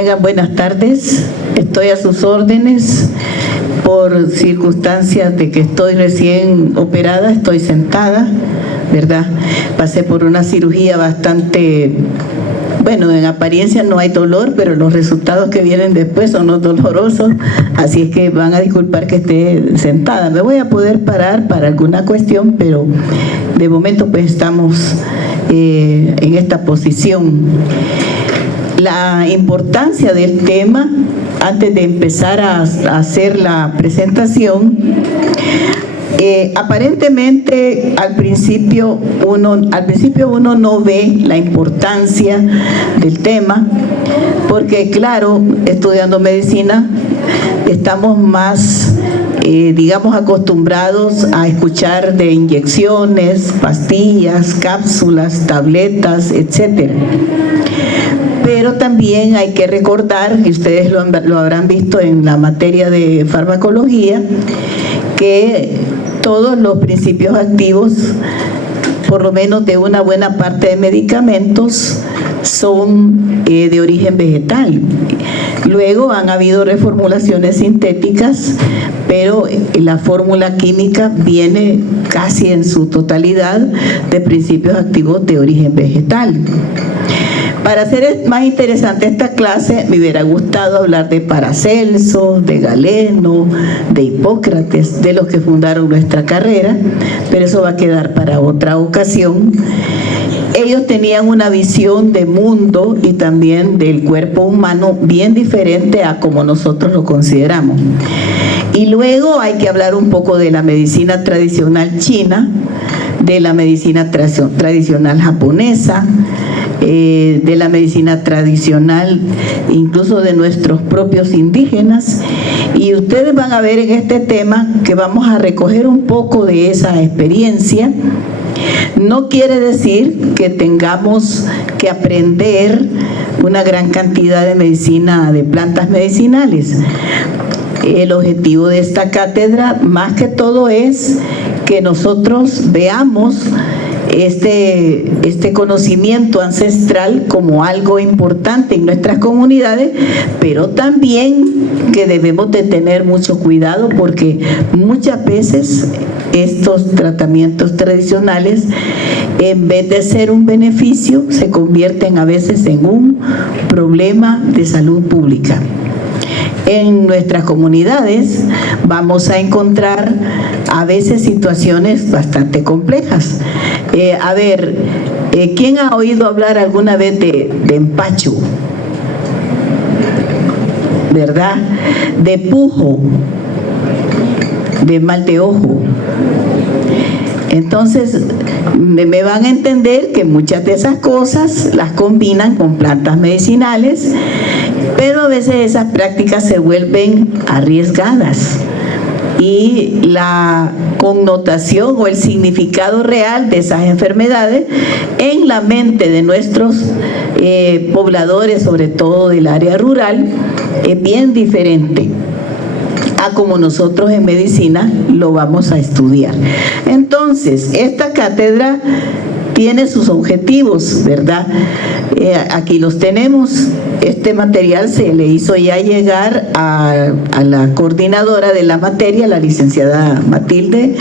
Tengan buenas tardes, estoy a sus órdenes. Por circunstancias de que estoy recién operada, estoy sentada, ¿verdad? Pasé por una cirugía bastante, bueno, en apariencia no hay dolor, pero los resultados que vienen después son los dolorosos, así es que van a disculpar que esté sentada. Me voy a poder parar para alguna cuestión, pero de momento pues estamos en esta posición. La importancia del tema, antes de empezar a hacer la presentación, aparentemente al principio uno no ve la importancia del tema, porque claro, estudiando medicina estamos más digamos acostumbrados a escuchar de inyecciones, pastillas, cápsulas, tabletas, etcétera. Pero también hay que recordar, y ustedes lo habrán visto en la materia de farmacología, que todos los principios activos, por lo menos de una buena parte de medicamentos, son de origen vegetal. Luego han habido reformulaciones sintéticas, pero la fórmula química viene casi en su totalidad de principios activos de origen vegetal. Para hacer más interesante esta clase, me hubiera gustado hablar de Paracelso, de Galeno, de Hipócrates, de los que fundaron nuestra carrera, pero eso va a quedar para otra ocasión. Ellos tenían una visión de mundo y también del cuerpo humano bien diferente a como nosotros lo consideramos. Y luego hay que hablar un poco de la medicina tradicional china, de la medicina tradicional japonesa, de la medicina tradicional, incluso de nuestros propios indígenas, y ustedes van a ver en este tema que vamos a recoger un poco de esa experiencia. No quiere decir que tengamos que aprender una gran cantidad de medicina, de plantas medicinales. El objetivo de esta cátedra, más que todo, es que nosotros veamos este conocimiento ancestral como algo importante en nuestras comunidades, pero también que debemos de tener mucho cuidado, porque muchas veces estos tratamientos tradicionales, en vez de ser un beneficio, se convierten a veces en un problema de salud pública. En nuestras comunidades vamos a encontrar a veces situaciones bastante complejas. ¿Quién ha oído hablar alguna vez de empacho? ¿Verdad? De pujo, de mal de ojo. Entonces, me van a entender que muchas de esas cosas las combinan con plantas medicinales, pero a veces esas prácticas se vuelven arriesgadas y la connotación o el significado real de esas enfermedades en la mente de nuestros pobladores, sobre todo del área rural, es bien diferente a como nosotros en medicina lo vamos a estudiar. Entonces, esta cátedra tiene sus objetivos, ¿verdad? Aquí los tenemos. Este material se le hizo ya llegar a la coordinadora de la materia, la licenciada Matilde,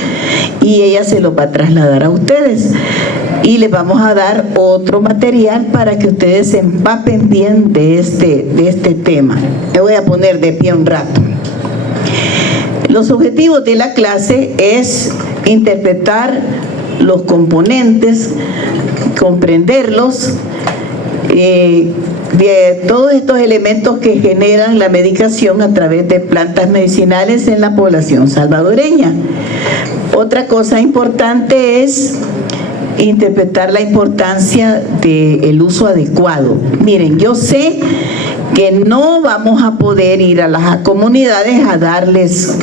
y ella se lo va a trasladar a ustedes. Y les vamos a dar otro material para que ustedes se empapen bien de este tema. Me voy a poner de pie un rato. Los objetivos de la clase es interpretar los componentes, comprenderlos, de todos estos elementos que generan la medicación a través de plantas medicinales en la población salvadoreña. Otra cosa importante es interpretar la importancia del uso adecuado. Miren, yo sé que no vamos a poder ir a las comunidades a darles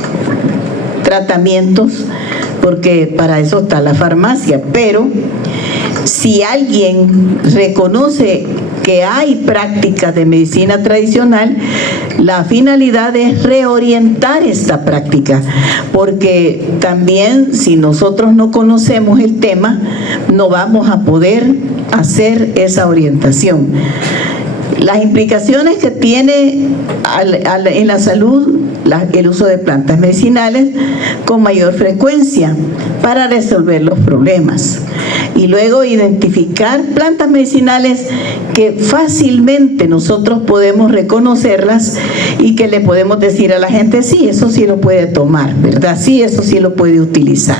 tratamientos, porque para eso está la farmacia, pero si alguien reconoce que hay prácticas de medicina tradicional, la finalidad es reorientar esta práctica, porque también si nosotros no conocemos el tema, no vamos a poder hacer esa orientación. las implicaciones que tiene en la salud el uso de plantas medicinales con mayor frecuencia para resolver los problemas. Y luego identificar plantas medicinales que fácilmente nosotros podemos reconocerlas y que le podemos decir a la gente, sí, eso sí lo puede tomar, ¿verdad? Sí, eso sí lo puede utilizar.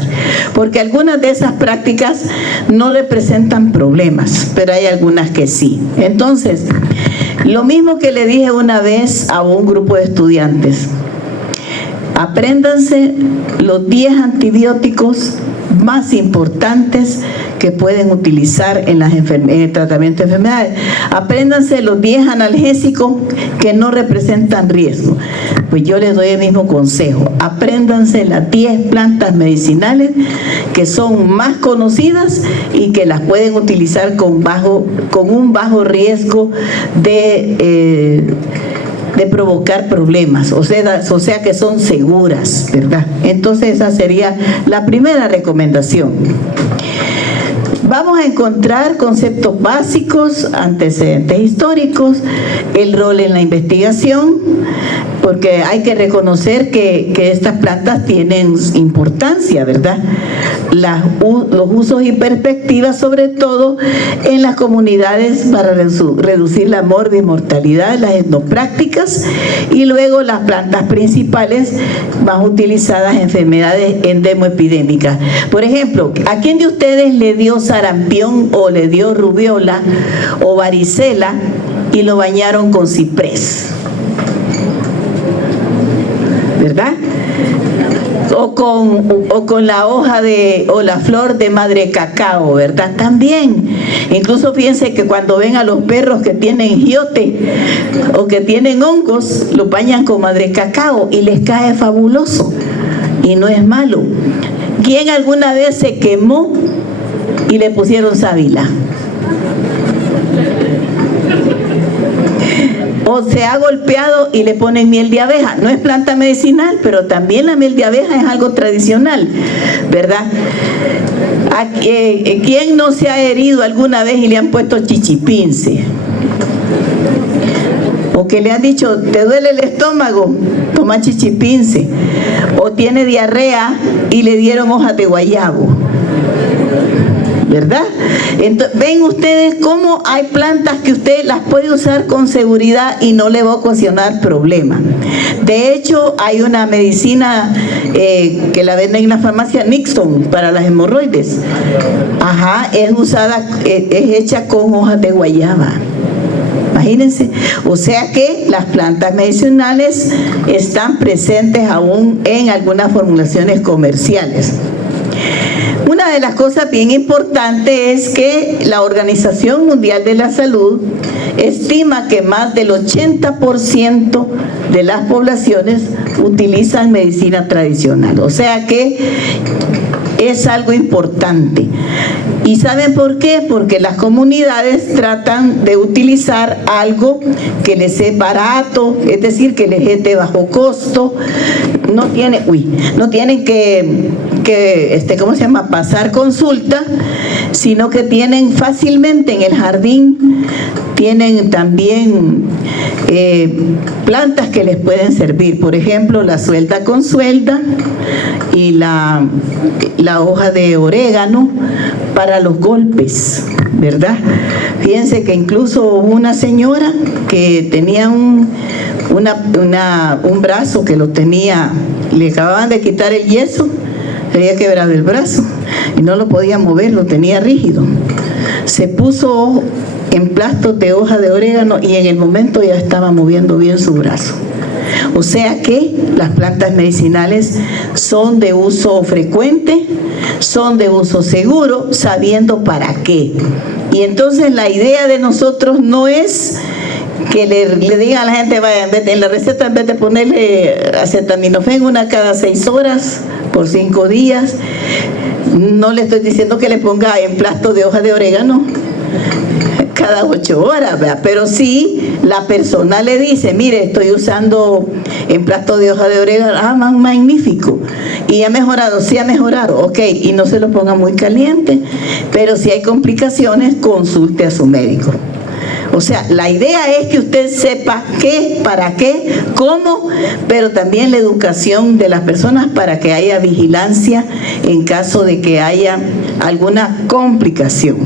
Porque algunas de esas prácticas no representan problemas, pero hay algunas que sí. Entonces, lo mismo que le dije una vez a un grupo de estudiantes, apréndanse los 10 antibióticos más importantes que pueden utilizar en el tratamiento de enfermedades. Apréndanse los 10 analgésicos que no representan riesgo. Pues yo les doy el mismo consejo. Apréndanse las 10 plantas medicinales que son más conocidas y que las pueden utilizar con un bajo riesgo de provocar problemas, o sea que son seguras, ¿verdad? Entonces esa sería la primera recomendación. Vamos a encontrar conceptos básicos, antecedentes históricos, el rol en la investigación, porque hay que reconocer que estas plantas tienen importancia, ¿verdad? Los usos y perspectivas, sobre todo en las comunidades para reducir la mortalidad, las etnoprácticas, y luego las plantas principales más utilizadas en enfermedades endemoepidémicas. Por ejemplo, ¿a quién de ustedes le dio sarampión o le dio rubiola o varicela y lo bañaron con ciprés? ¿Verdad? O con la hoja o la flor de madre cacao, ¿verdad? También. Incluso fíjense que cuando ven a los perros que tienen giote o que tienen hongos, los bañan con madre cacao y les cae fabuloso. Y no es malo. ¿Quién alguna vez se quemó y le pusieron sábila? O se ha golpeado y le ponen miel de abeja. No es planta medicinal, pero también la miel de abeja es algo tradicional, ¿verdad? ¿Quién no se ha herido alguna vez y le han puesto chichipince? O que le han dicho, ¿te duele el estómago? Toma chichipince. O tiene diarrea y le dieron hojas de guayabo, ¿verdad? Entonces, ven ustedes cómo hay plantas que usted las puede usar con seguridad y no le va a ocasionar problema. De hecho, hay una medicina que la venden en la farmacia, Nixon, para las hemorroides. Ajá, es hecha con hojas de guayaba. Imagínense. O sea que las plantas medicinales están presentes aún en algunas formulaciones comerciales. Una de las cosas bien importantes es que la Organización Mundial de la Salud estima que más del 80% de las poblaciones utilizan medicina tradicional. O sea que es algo importante. ¿Y saben por qué? Porque las comunidades tratan de utilizar algo que les es barato, es decir, que les es de bajo costo. No tienen que pasar consulta, sino que tienen fácilmente en el jardín, tienen también plantas que les pueden servir. Por ejemplo, la suelda con suelda y la hoja de orégano para los golpes, ¿verdad? Fíjense que incluso hubo una señora que tenía un brazo que lo tenía, le acababan de quitar el yeso, se había quebrado el brazo y no lo podía mover, lo tenía rígido. Se puso emplastos de hoja de orégano y en el momento ya estaba moviendo bien su brazo. O sea que las plantas medicinales son de uso frecuente, son de uso seguro, sabiendo para qué. Y entonces la idea de nosotros no es que le digan a la gente, vaya, en la receta, en vez de ponerle acetaminofén una cada 6 horas por 5 días, no le estoy diciendo que le ponga emplasto de hoja de orégano cada 8 horas, ¿verdad? Pero sí la persona le dice, mire, estoy usando emplasto de hoja de orégano, magnífico, y ha mejorado, sí ha mejorado, ok, y no se lo ponga muy caliente, pero si hay complicaciones, consulte a su médico. O sea, la idea es que usted sepa qué, para qué, cómo, pero también la educación de las personas para que haya vigilancia en caso de que haya alguna complicación.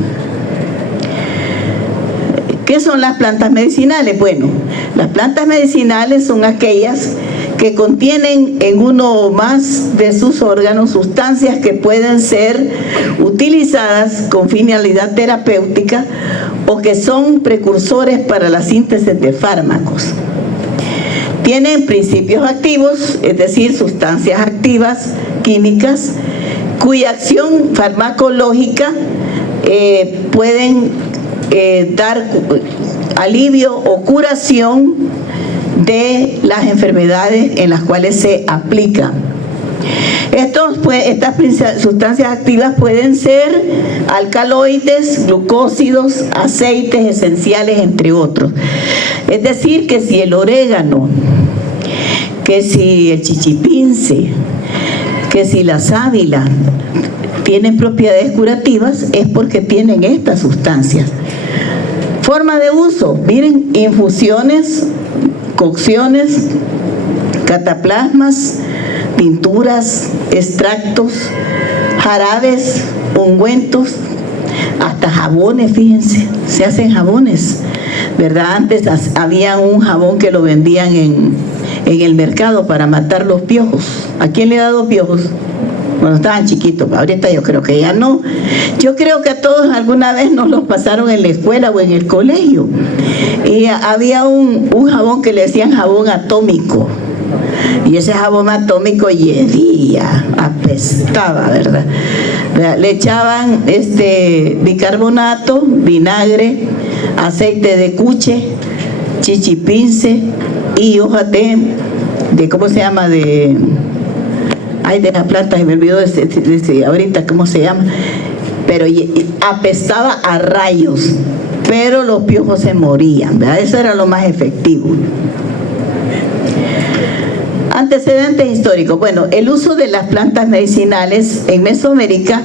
¿Qué son las plantas medicinales? Bueno, las plantas medicinales son aquellas que contienen en uno o más de sus órganos sustancias que pueden ser utilizadas con finalidad terapéutica o que son precursores para la síntesis de fármacos. Tienen principios activos, es decir, sustancias activas químicas, cuya acción farmacológica pueden dar alivio o curación de las enfermedades en las cuales se aplica. Estas sustancias activas pueden ser alcaloides, glucósidos, aceites esenciales, entre otros. Es decir, que si el orégano, que si el chichipince, que si la sábila tienen propiedades curativas, es porque tienen estas sustancias. Forma de uso, miren, infusiones, cocciones, cataplasmas, pinturas, extractos, jarabes, ungüentos, hasta jabones, fíjense, se hacen jabones, ¿verdad? Antes había un jabón que lo vendían en el mercado para matar los piojos. ¿A quién le ha dado piojos? Cuando estaban chiquitos, ahorita yo creo que ya no. Yo creo que a todos alguna vez nos los pasaron en la escuela o en el colegio. Y había un jabón que le decían jabón atómico. Y ese jabón atómico hiedía, apestaba, ¿verdad? Le echaban bicarbonato, vinagre, aceite de cuche, chichipince y hojas de ¿cómo se llama? De la planta, se me olvidó ahorita cómo se llama, pero apestaba a rayos, pero los piojos se morían, ¿verdad? Eso era lo más efectivo. Antecedentes históricos. Bueno, el uso de las plantas medicinales en Mesoamérica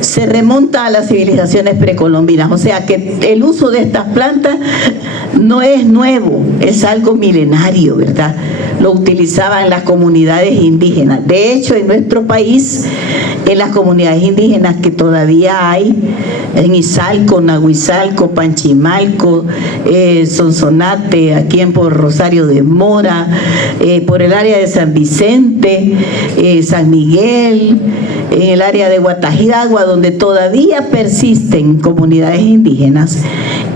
se remonta a las civilizaciones precolombinas, o sea que el uso de estas plantas no es nuevo, es algo milenario, ¿verdad? Lo utilizaban las comunidades indígenas. De hecho, en nuestro país, en las comunidades indígenas que todavía hay, en Izalco, Nahuizalco, Panchimalco, Sonsonate, aquí por Rosario de Mora, por el área de San Vicente, San Miguel, en el área de Guatajiragua, donde todavía persisten comunidades indígenas,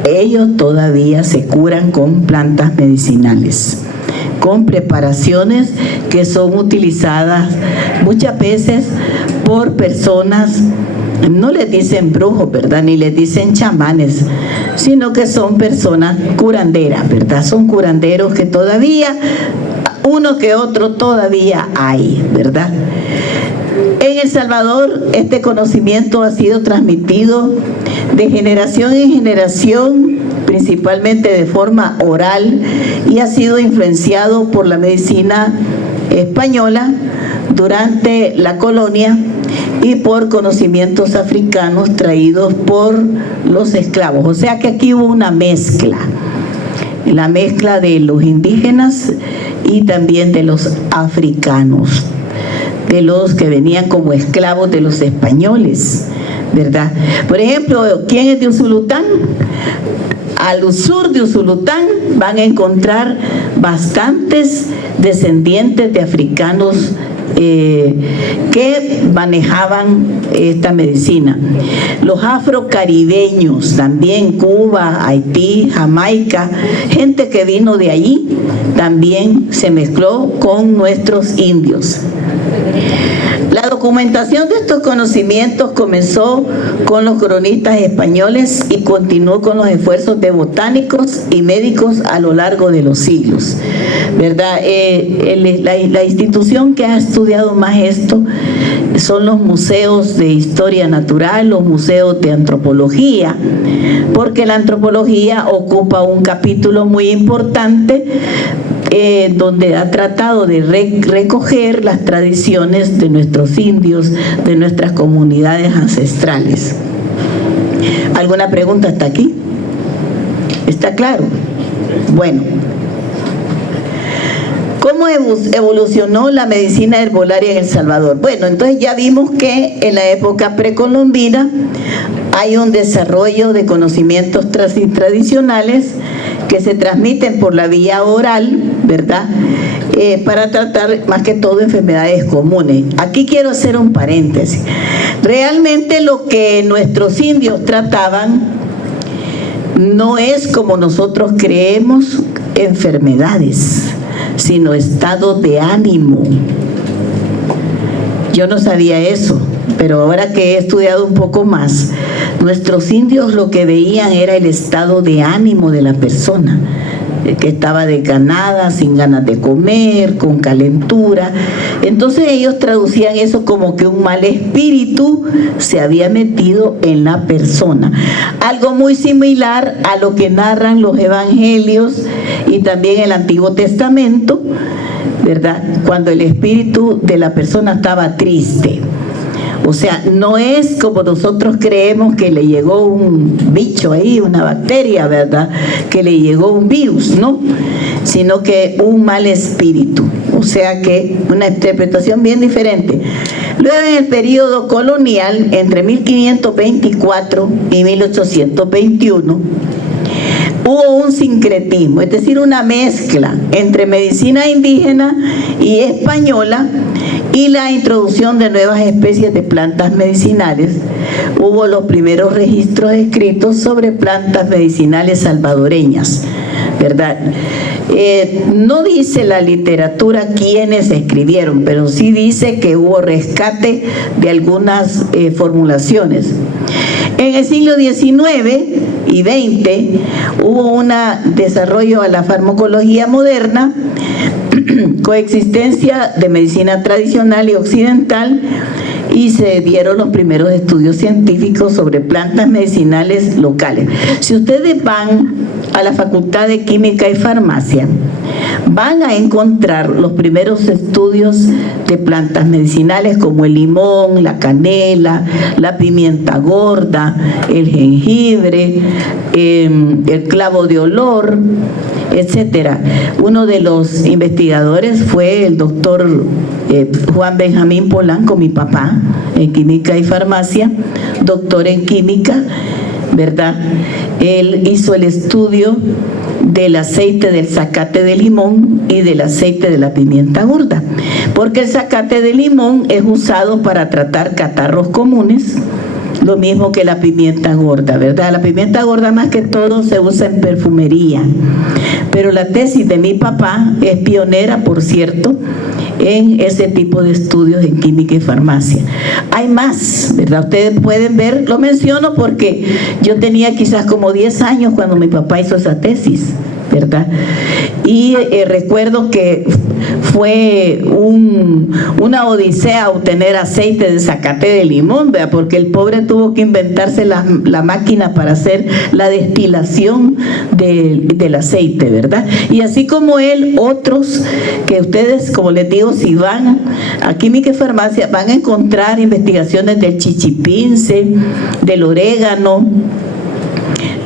ellos todavía se curan con plantas medicinales, con preparaciones que son utilizadas muchas veces por personas, no les dicen brujos, ¿verdad? Ni les dicen chamanes, sino que son personas curanderas, ¿verdad? Son curanderos que todavía, uno que otro todavía hay, ¿verdad? En El Salvador este conocimiento ha sido transmitido de generación en generación, principalmente de forma oral, y ha sido influenciado por la medicina española durante la colonia y por conocimientos africanos traídos por los esclavos. O sea que aquí hubo una mezcla, la mezcla de los indígenas y también de los africanos, de los que venían como esclavos de los españoles, ¿verdad? Por ejemplo, ¿quién es de Usulután? Al sur de Usulután van a encontrar bastantes descendientes de africanos que manejaban esta medicina. Los afrocaribeños también, Cuba, Haití, Jamaica, gente que vino de allí también se mezcló con nuestros indios. La documentación de estos conocimientos comenzó con los cronistas españoles y continuó con los esfuerzos de botánicos y médicos a lo largo de los siglos, ¿verdad? La institución que ha estudiado más esto son los museos de historia natural, los museos de antropología, porque la antropología ocupa un capítulo muy importante donde ha tratado de recoger las tradiciones de nuestros indios, de nuestras comunidades ancestrales. ¿Alguna pregunta hasta aquí? ¿Está claro? Bueno. ¿Cómo evolucionó la medicina herbolaria en El Salvador? Bueno, entonces ya vimos que en la época precolombina hay un desarrollo de conocimientos tradicionales que se transmiten por la vía oral, ¿verdad? Para tratar más que todo enfermedades comunes. Aquí quiero hacer un paréntesis. Realmente lo que nuestros indios trataban no es como nosotros creemos enfermedades, sino estado de ánimo. Yo no sabía eso, pero ahora que he estudiado un poco más, nuestros indios lo que veían era el estado de ánimo de la persona, que estaba desganada, sin ganas de comer, con calentura. Entonces ellos traducían eso como que un mal espíritu se había metido en la persona. Algo muy similar a lo que narran los evangelios y también el Antiguo Testamento, ¿verdad? Cuando el espíritu de la persona estaba triste. O sea, no es como nosotros creemos que le llegó un bicho ahí, una bacteria, ¿verdad? Que le llegó un virus, ¿no? Sino que un mal espíritu. O sea que una interpretación bien diferente. Luego en el periodo colonial, entre 1524 y 1821, hubo un sincretismo, es decir, una mezcla entre medicina indígena y española y la introducción de nuevas especies de plantas medicinales. Hubo los primeros registros escritos sobre plantas medicinales salvadoreñas, ¿verdad? No dice la literatura quiénes escribieron, pero sí dice que hubo rescate de algunas formulaciones. En el siglo XIX y XX hubo un desarrollo a la farmacología moderna, coexistencia de medicina tradicional y occidental, y se dieron los primeros estudios científicos sobre plantas medicinales locales. Si ustedes van a la Facultad de Química y Farmacia, van a encontrar los primeros estudios de plantas medicinales como el limón, la canela, la pimienta gorda, el jengibre, el clavo de olor, etcétera. Uno de los investigadores fue el doctor Juan Benjamín Polanco, mi papá, en Química y Farmacia, doctor en Química, ¿verdad? Él hizo el estudio del aceite del zacate de limón y del aceite de la pimienta gorda, porque el zacate de limón es usado para tratar catarros comunes, lo mismo que la pimienta gorda, ¿verdad? La pimienta gorda más que todo se usa en perfumería, pero la tesis de mi papá es pionera, por cierto, en ese tipo de estudios en química y farmacia. Hay más, ¿verdad? Ustedes pueden ver, lo menciono porque yo tenía quizás como 10 años cuando mi papá hizo esa tesis, ¿verdad? Y recuerdo que fue una odisea obtener aceite de zacate de limón, ¿verdad? Porque el pobre tuvo que inventarse la máquina para hacer la destilación del aceite, ¿verdad? Y así como él, otros que ustedes, como les digo, si van a Química y Farmacia, van a encontrar investigaciones del chichipince, del orégano,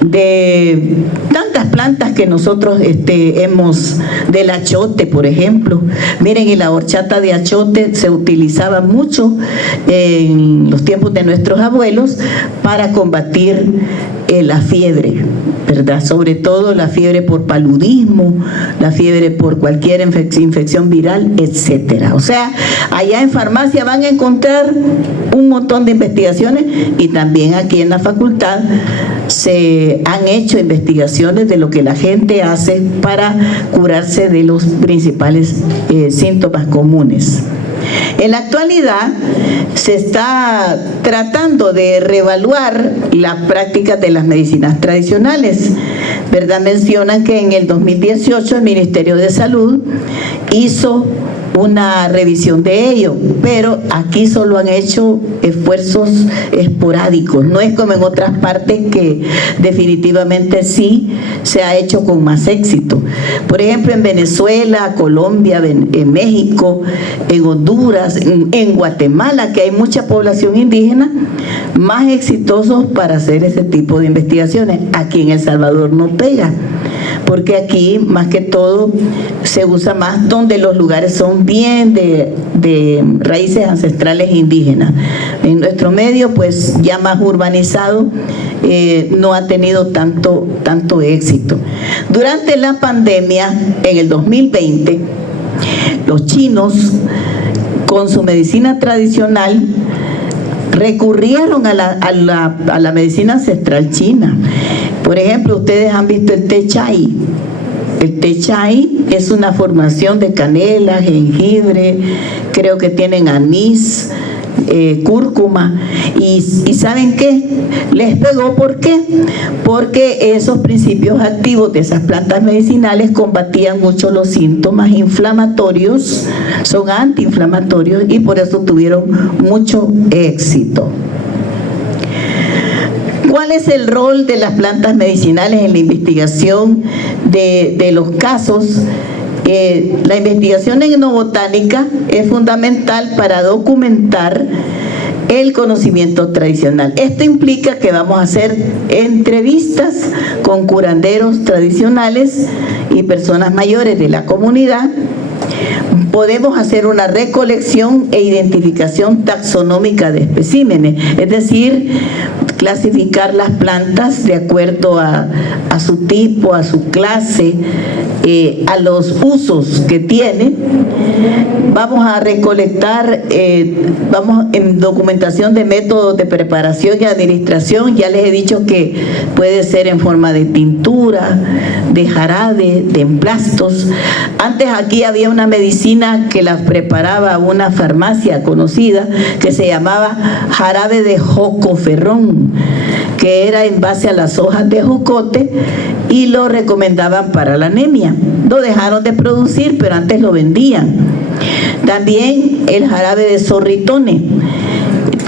de tantas plantas que nosotros hemos, del achote, por ejemplo. Miren, y la horchata de achote se utilizaba mucho en los tiempos de nuestros abuelos para combatir la fiebre, ¿verdad? Sobre todo la fiebre por paludismo, la fiebre por cualquier infección viral, etcétera. O sea, allá en farmacia van a encontrar un montón de investigaciones, y también aquí en la facultad se han hecho investigaciones de lo que la gente hace para curarse de los principales síntomas comunes. En la actualidad se está tratando de reevaluar la práctica de las medicinas tradicionales, ¿verdad? Mencionan que en el 2018 el Ministerio de Salud hizo una revisión de ello, pero aquí solo han hecho esfuerzos esporádicos, no es como en otras partes que definitivamente sí se ha hecho con más éxito. Por ejemplo, en Venezuela, Colombia, en México, en Honduras, en Guatemala, que hay mucha población indígena, más exitosos para hacer ese tipo de investigaciones. Aquí en El Salvador no pega, porque aquí más que todo se usa más donde los lugares son bien de raíces ancestrales indígenas. En nuestro medio, pues ya más urbanizado, no ha tenido tanto éxito. Durante la pandemia, en el 2020, los chinos, con su medicina tradicional, recurrieron a la medicina ancestral china. Por ejemplo, ustedes han visto el té chai. El té chai es una formación de canela, jengibre, creo que tienen anís, cúrcuma, y ¿saben qué? Les pegó. ¿Por qué? Porque esos principios activos de esas plantas medicinales combatían mucho los síntomas inflamatorios, son antiinflamatorios, y por eso tuvieron mucho éxito. ¿Cuál es el rol de las plantas medicinales en la investigación de los casos? La investigación etnobotánica es fundamental para documentar el conocimiento tradicional. Esto implica que vamos a hacer entrevistas con curanderos tradicionales y personas mayores de la comunidad. Podemos hacer una recolección e identificación taxonómica de especímenes, es decir, clasificar las plantas de acuerdo a su tipo, a su clase, a los usos que tiene. Vamos a recolectar, vamos en documentación de métodos de preparación y administración. Ya les he dicho que puede ser en forma de tintura, de jarabe, de emplastos. Antes aquí había una medicina que la preparaba una farmacia conocida que se llamaba jarabe de jocoferrón, que era en base a las hojas de jocote, y lo recomendaban para la anemia. Lo dejaron de producir, pero antes lo vendían. También el jarabe de zorritone,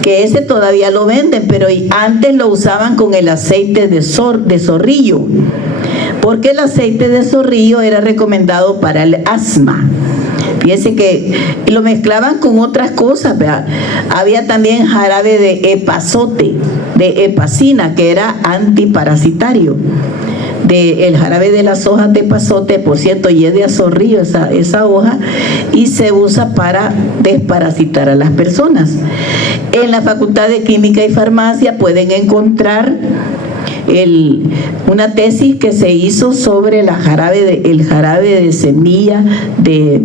que ese todavía lo venden, pero antes lo usaban con el aceite de zorrillo, porque el aceite de zorrillo era recomendado para el asma. Fíjense que lo mezclaban con otras cosas, ¿verdad? Había también jarabe de epazote, de epacina, que era antiparasitario. El jarabe de las hojas de epazote, por cierto, y es de azorrillo esa hoja, y se usa para desparasitar a las personas. En la Facultad de Química y Farmacia pueden encontrar una tesis que se hizo sobre el jarabe de semilla de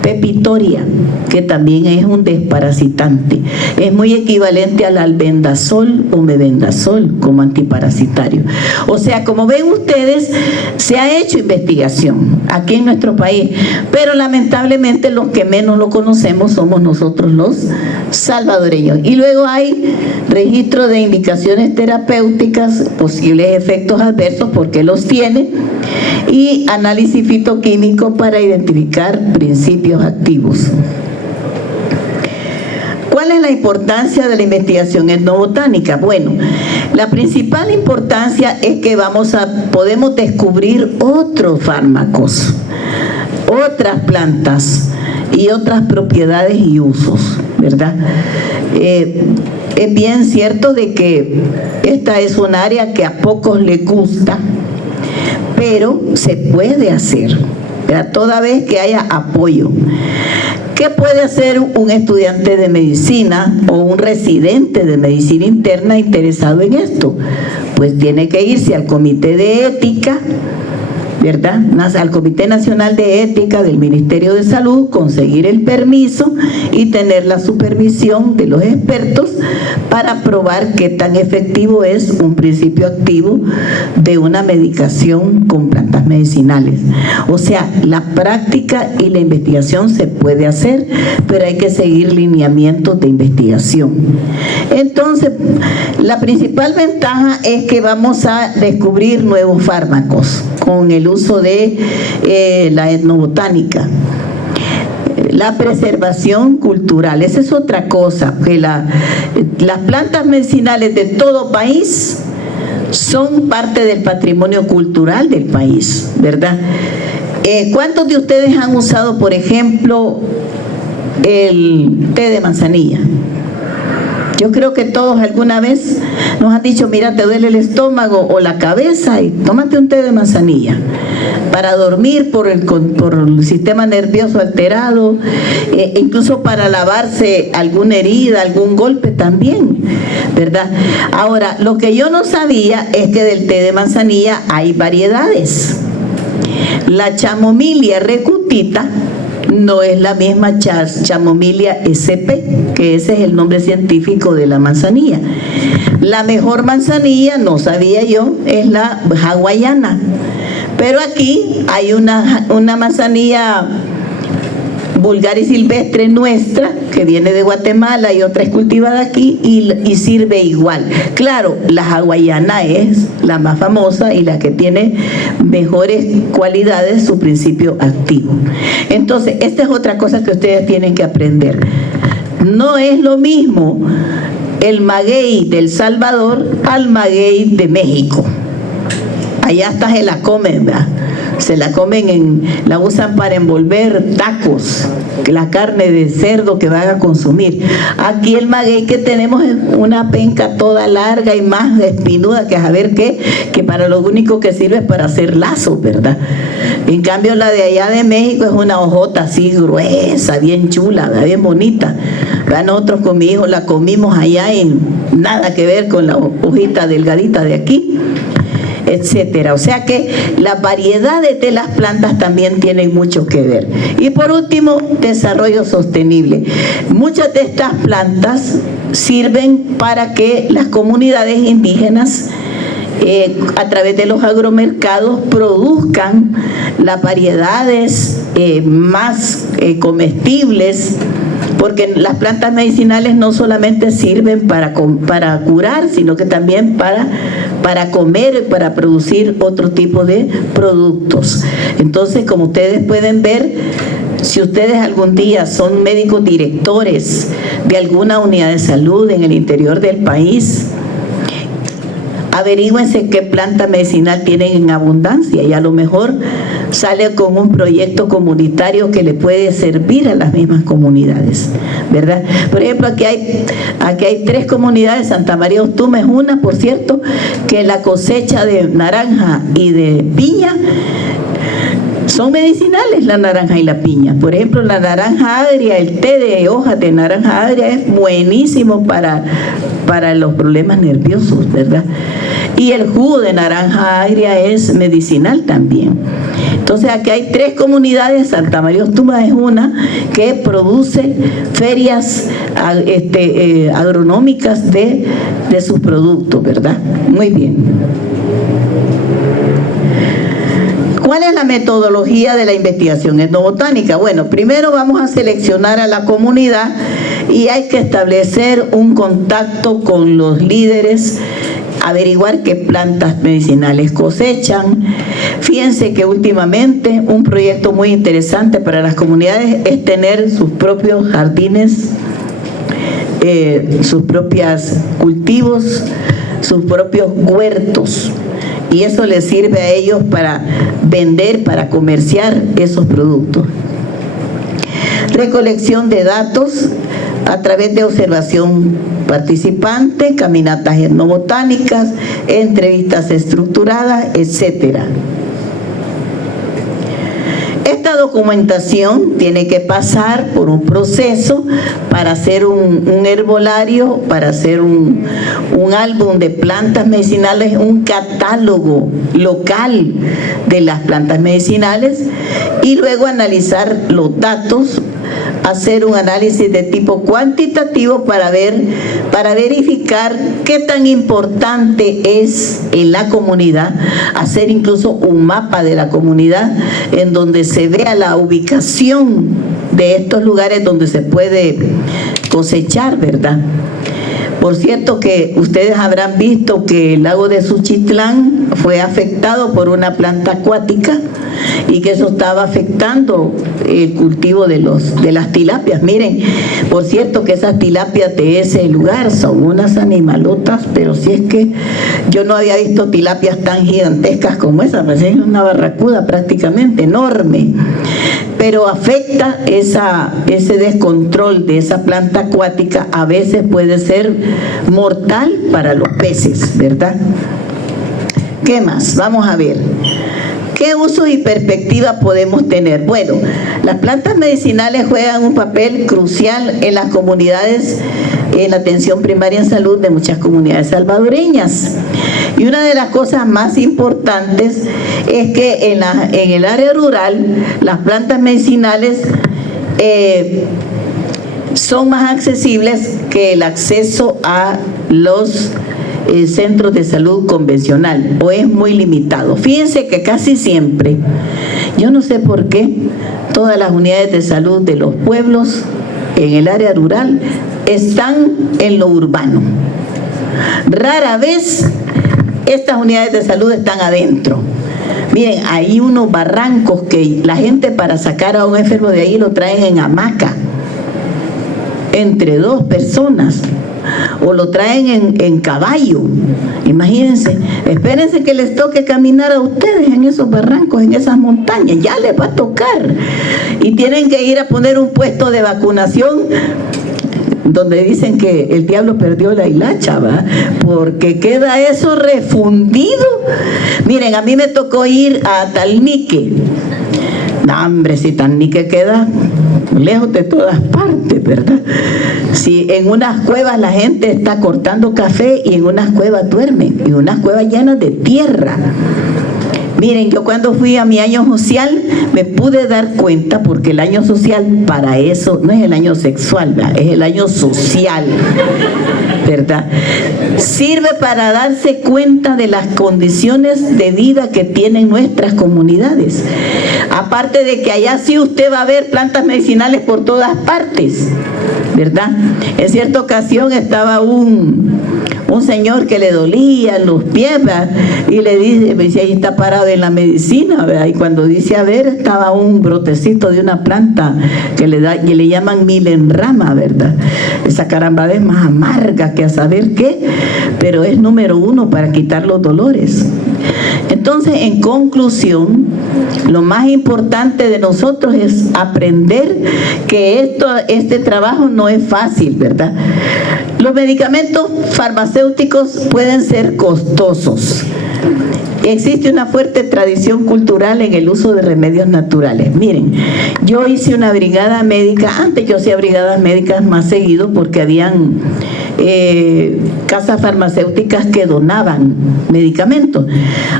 pepitoria, que también es un desparasitante. Es muy equivalente al albendazol o mebendazol como antiparasitario. O sea, como ven ustedes, se ha hecho investigación aquí en nuestro país, pero lamentablemente los que menos lo conocemos somos nosotros los salvadoreños. Y luego hay registro de indicaciones terapéuticas, posibles efectos adversos, porque los tiene, y análisis fitoquímico para identificar principios activos. ¿Cuál es la importancia de la investigación etnobotánica? Bueno, la principal importancia es que podemos descubrir otros fármacos, otras plantas y otras propiedades y usos, ¿verdad? Es bien cierto de que esta es un área que a pocos les gusta, pero se puede hacer, ¿verdad? Toda vez que haya apoyo. ¿Qué puede hacer un estudiante de medicina o un residente de medicina interna interesado en esto? Pues tiene que irse al Comité de Ética, ¿verdad? Al Comité Nacional de Ética del Ministerio de Salud, conseguir el permiso y tener la supervisión de los expertos para probar qué tan efectivo es un principio activo de una medicación con plantas medicinales. O sea, la práctica y la investigación se puede hacer, pero hay que seguir lineamientos de investigación. Entonces, la principal ventaja es que vamos a descubrir nuevos fármacos con el uso de la etnobotánica. La preservación cultural, esa es otra cosa, que las plantas medicinales de todo país son parte del patrimonio cultural del país, ¿verdad? ¿Cuántos de ustedes han usado, por ejemplo, el té de manzanilla? Yo creo que todos alguna vez nos han dicho, mira, te duele el estómago o la cabeza y tómate un té de manzanilla para dormir por el sistema nervioso alterado, incluso para lavarse alguna herida, algún golpe también, ¿verdad? Ahora, lo que yo no sabía es que del té de manzanilla hay variedades. La Chamomilia recutita no es la misma Chamomilia sp, que ese es el nombre científico de la manzanilla. La mejor manzanilla, no sabía yo, es la hawaiana. Pero aquí hay una manzanilla vulgar y silvestre nuestra, que viene de Guatemala, y otra es cultivada aquí y sirve igual. Claro, la hawaiana es la más famosa y la que tiene mejores cualidades, su principio activo. Entonces, esta es otra cosa que ustedes tienen que aprender. No es lo mismo el maguey del Salvador al maguey de México. Allá hasta se la comen, ¿verdad? Se la comen, la usan para envolver tacos, la carne de cerdo que van a consumir. Aquí el maguey que tenemos es una penca toda larga y más espinuda que a saber qué, que para lo único que sirve es para hacer lazos, ¿verdad? En cambio la de allá de México es una hojota así gruesa, bien chula, ¿verdad? Bien bonita. ¿Verdad? Nosotros con mi hijo la comimos allá y nada que ver con la hojita delgadita de aquí, etcétera. O sea que las variedades de las plantas también tienen mucho que ver. Y por último, desarrollo sostenible. Muchas de estas plantas sirven para que las comunidades indígenas a través de los agromercados produzcan las variedades más comestibles, porque las plantas medicinales no solamente sirven para curar, sino que también para comer, para producir otro tipo de productos. Entonces, como ustedes pueden ver, si ustedes algún día son médicos directores de alguna unidad de salud en el interior del país, averígüense qué planta medicinal tienen en abundancia y a lo mejor sale con un proyecto comunitario que le puede servir a las mismas comunidades, ¿verdad? Por ejemplo, aquí hay 3 comunidades, Santa María Ostuma es una, por cierto, que la cosecha de naranja y de piña son medicinales, la naranja y la piña. Por ejemplo, la naranja agria, el té de hojas de naranja agria es buenísimo para los problemas nerviosos, ¿verdad? Y el jugo de naranja agria es medicinal también. Entonces aquí hay 3 comunidades, Santa María Ostuma es una, que produce ferias agronómicas de sus productos, ¿verdad? Muy bien. ¿Cuál es la metodología de la investigación etnobotánica? Bueno, primero vamos a seleccionar a la comunidad y hay que establecer un contacto con los líderes, averiguar qué plantas medicinales cosechan. Fíjense que últimamente un proyecto muy interesante para las comunidades es tener sus propios jardines, sus propios cultivos, sus propios huertos. Y eso les sirve a ellos para vender, para comerciar esos productos. Recolección de datos a través de observación participante, caminatas etnobotánicas, entrevistas estructuradas, etcétera. Esta documentación tiene que pasar por un proceso para hacer un herbolario, para hacer un álbum de plantas medicinales, un catálogo local de las plantas medicinales y luego analizar los datos, hacer un análisis de tipo cuantitativo para verificar qué tan importante es en la comunidad, hacer incluso un mapa de la comunidad en donde se vea la ubicación de estos lugares donde se puede cosechar, ¿verdad? Por cierto que ustedes habrán visto que el lago de Suchitlán fue afectado por una planta acuática y que eso estaba afectando el cultivo de las tilapias. Miren, por cierto que esas tilapias de ese lugar son unas animalotas, pero si es que yo no había visto tilapias tan gigantescas como esa, pues es una barracuda prácticamente enorme. Pero afecta ese descontrol de esa planta acuática, a veces puede ser mortal para los peces, ¿verdad? ¿Qué más? Vamos a ver. ¿Qué uso y perspectiva podemos tener? Bueno, las plantas medicinales juegan un papel crucial en las comunidades, en la atención primaria en salud de muchas comunidades salvadoreñas. Y una de las cosas más importantes es que en el área rural las plantas medicinales son más accesibles que el acceso a los centros de salud convencional, o es muy limitado. Fíjense que casi siempre, yo no sé por qué, todas las unidades de salud de los pueblos en el área rural están en lo urbano. Rara vez estas unidades de salud están adentro. Miren, hay unos barrancos que la gente, para sacar a un enfermo de ahí, lo traen en hamaca entre dos personas, o lo traen en caballo. Imagínense, espérense que les toque caminar a ustedes en esos barrancos, en esas montañas, ya les va a tocar, y tienen que ir a poner un puesto de vacunación donde dicen que el diablo perdió la hilacha, ¿va? Porque queda eso refundido. Miren, a mí me tocó ir a Talnique. No, hombre, si Talnique queda lejos de todas partes, ¿verdad? Si en unas cuevas la gente está cortando café y en unas cuevas duermen, y unas cuevas llenas de tierra. Miren, yo cuando fui a mi año social me pude dar cuenta, porque el año social, para eso no es el año sexual, ¿verdad? Es el año social, ¿verdad? Sirve para darse cuenta de las condiciones de vida que tienen nuestras comunidades. Aparte de que allá sí usted va a ver plantas medicinales por todas partes, ¿verdad? En cierta ocasión estaba un señor que le dolían los pies, ¿verdad? Y le dice, me dice, ahí está parado en la medicina, ¿verdad? Y cuando dice, a ver, estaba un brotecito de una planta que le llaman milenrama, ¿verdad? Esa carambada es más amarga que a saber qué, pero es número 1 para quitar los dolores. Entonces, en conclusión, lo más importante de nosotros es aprender que este trabajo no es fácil, ¿verdad? Los medicamentos farmacéuticos pueden ser costosos. Existe una fuerte tradición cultural en el uso de remedios naturales. Miren, yo hice una brigada médica, antes yo hacía brigadas médicas más seguido porque habían casas farmacéuticas que donaban medicamentos.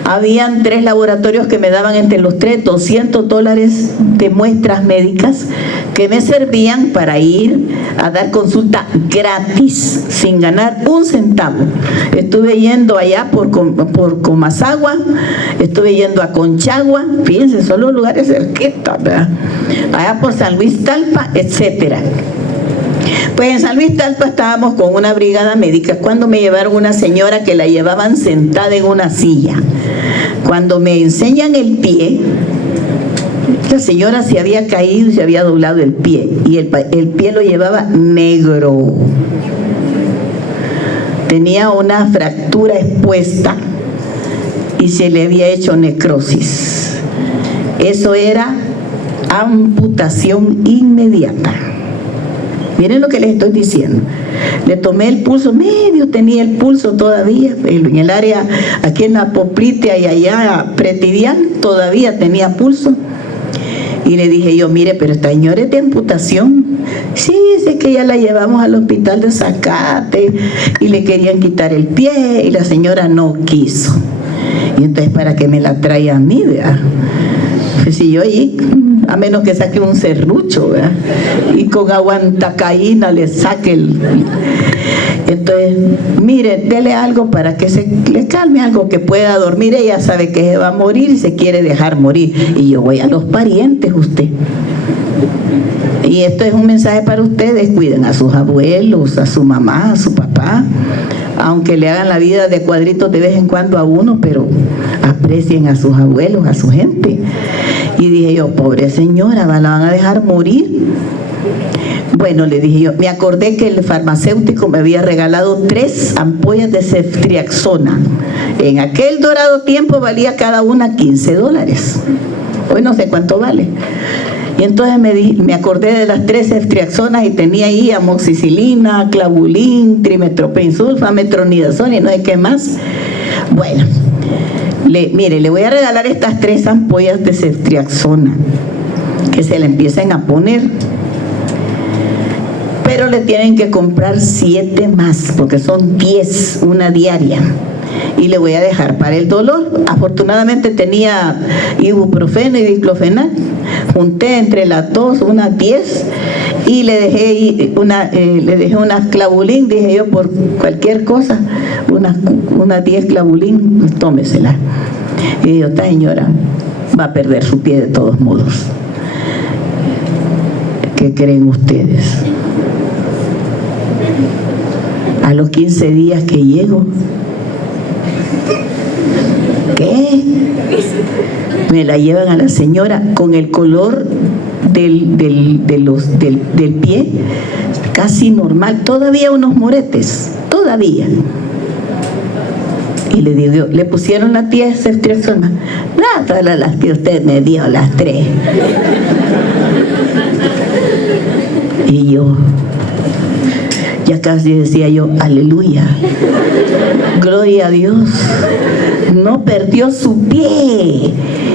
Habían 3 laboratorios que me daban entre los 3 $200 de muestras médicas que me servían para ir a dar consulta gratis, sin ganar un centavo. Estuve yendo allá por Comasagua, estuve yendo a Conchagua, fíjense, son los lugares cerquitas, ¿verdad? Allá por San Luis Talpa, etcétera. Pues en San Luis Talpa estábamos con una brigada médica cuando me llevaron una señora que la llevaban sentada en una silla. Cuando me enseñan el pie, la señora se había caído y se había doblado el pie, y el pie lo llevaba negro. Tenía una fractura expuesta y se le había hecho necrosis. Eso era amputación inmediata. Miren lo que les estoy diciendo. Le tomé el pulso, medio tenía el pulso todavía, en el área, aquí en la poplitea y allá pretidial, todavía tenía pulso. Y le dije yo, mire, pero esta señora es de amputación. Sí, es que ya la llevamos al hospital de Zacate y le querían quitar el pie y la señora no quiso. Y entonces, ¿para qué me la trae a mí, verdad? Pues si yo allí, a menos que saque un serrucho, ¿verdad? Y con aguantacaína le saque Entonces, mire, dele algo para que se le calme, algo que pueda dormir. Ella sabe que se va a morir y se quiere dejar morir. Y yo voy a los parientes, usted. Y esto es un mensaje para ustedes: cuiden a sus abuelos, a su mamá, a su papá, aunque le hagan la vida de cuadritos de vez en cuando a uno, pero aprecien a sus abuelos, a su gente. Y dije yo, pobre señora, la van a dejar morir. Bueno, le dije yo, me acordé que el farmacéutico me había regalado 3 ampollas de ceftriaxona. En aquel dorado tiempo valía cada una $15. Hoy no sé cuánto vale. Y entonces me acordé de las 3 ceftriaxonas y tenía ahí amoxicilina, clavulín, trimetoprim-sulfa, metronidazol y no sé qué más. Bueno, mire, le voy a regalar estas 3 ampollas de ceftriaxona, que se le empiecen a poner. Pero le tienen que comprar 7 más, porque son 10, una diaria. Y le voy a dejar para el dolor. Afortunadamente tenía ibuprofeno y diclofenac. Junté entre las 2 unas 10 y le dejé unas clavulín, dije yo, por cualquier cosa, unas 10 clavulín, tómesela. Y yo, esta señora va a perder su pie de todos modos. ¿Qué creen ustedes? A los 15 días que llego, ¿qué? Me la llevan a la señora con el color del pie casi normal, todavía unos moretes, todavía. Y le digo, le pusieron las 10 ceftriaxona. Nada, las que usted me dio, las 3. Y yo, ya casi decía yo, aleluya, gloria a Dios, no perdió su pie.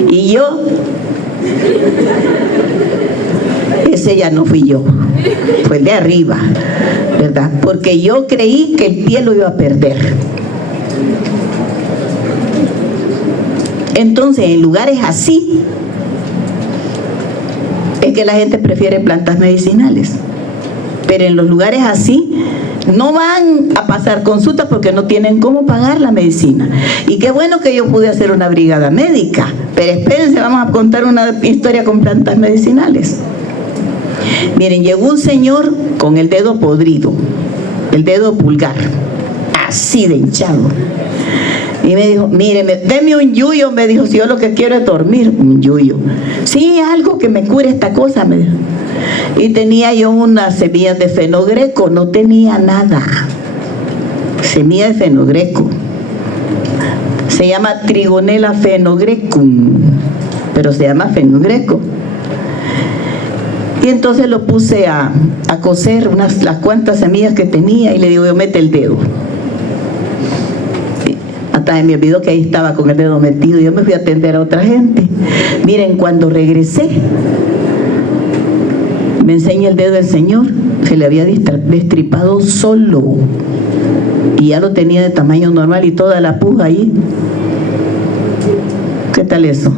Y yo, ese ya no fui yo, fue el de arriba, ¿verdad? Porque yo creí que el pie lo iba a perder. Entonces, en lugares así, es que la gente prefiere plantas medicinales. Pero en los lugares así no van a pasar consultas porque no tienen cómo pagar la medicina. Y qué bueno que yo pude hacer una brigada médica. Pero espérense, vamos a contar una historia con plantas medicinales. Miren, llegó un señor con el dedo podrido, el dedo pulgar, así de hinchado. Y me dijo, mire, deme un yuyo, me dijo, si yo lo que quiero es dormir. Un yuyo. Sí, algo que me cure esta cosa, me dijo. Y tenía yo unas semillas de fenogreco, no tenía nada. Semilla de fenogreco. Se llama Trigonella fenogrecum, pero se llama fenogreco. Y entonces lo puse a cocer las cuantas semillas que tenía y le digo, yo mete el dedo. Hasta me olvidó que ahí estaba con el dedo metido. Yo me fui a atender a otra gente. Miren, cuando regresé, me enseña el dedo del señor, se le había destripado solo y ya lo tenía de tamaño normal y toda la puja ahí. ¿Qué tal eso?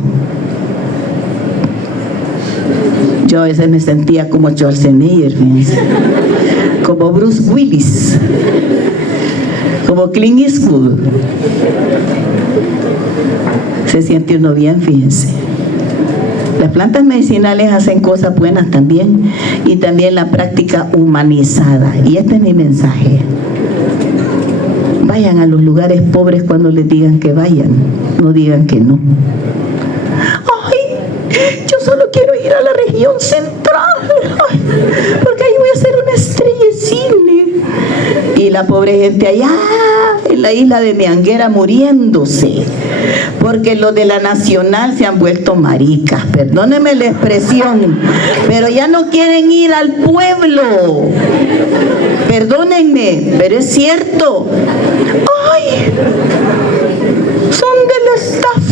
Yo a veces me sentía como Schwarzenegger, fíjense, como Bruce Willis, como Clint Eastwood. Se siente uno bien, fíjense. Las plantas medicinales hacen cosas buenas también, y también la práctica humanizada. Y este es mi mensaje. Vayan a los lugares pobres cuando les digan que vayan, no digan que no. Ay, yo solo quiero ir a la región central, ay, porque ahí voy a hacer una estrella de cine. Y la pobre gente allá en la isla de Meanguera muriéndose, porque los de la Nacional se han vuelto maricas, perdónenme la expresión, pero ya no quieren ir al pueblo. Perdónenme, pero es cierto. Ay, son del staff,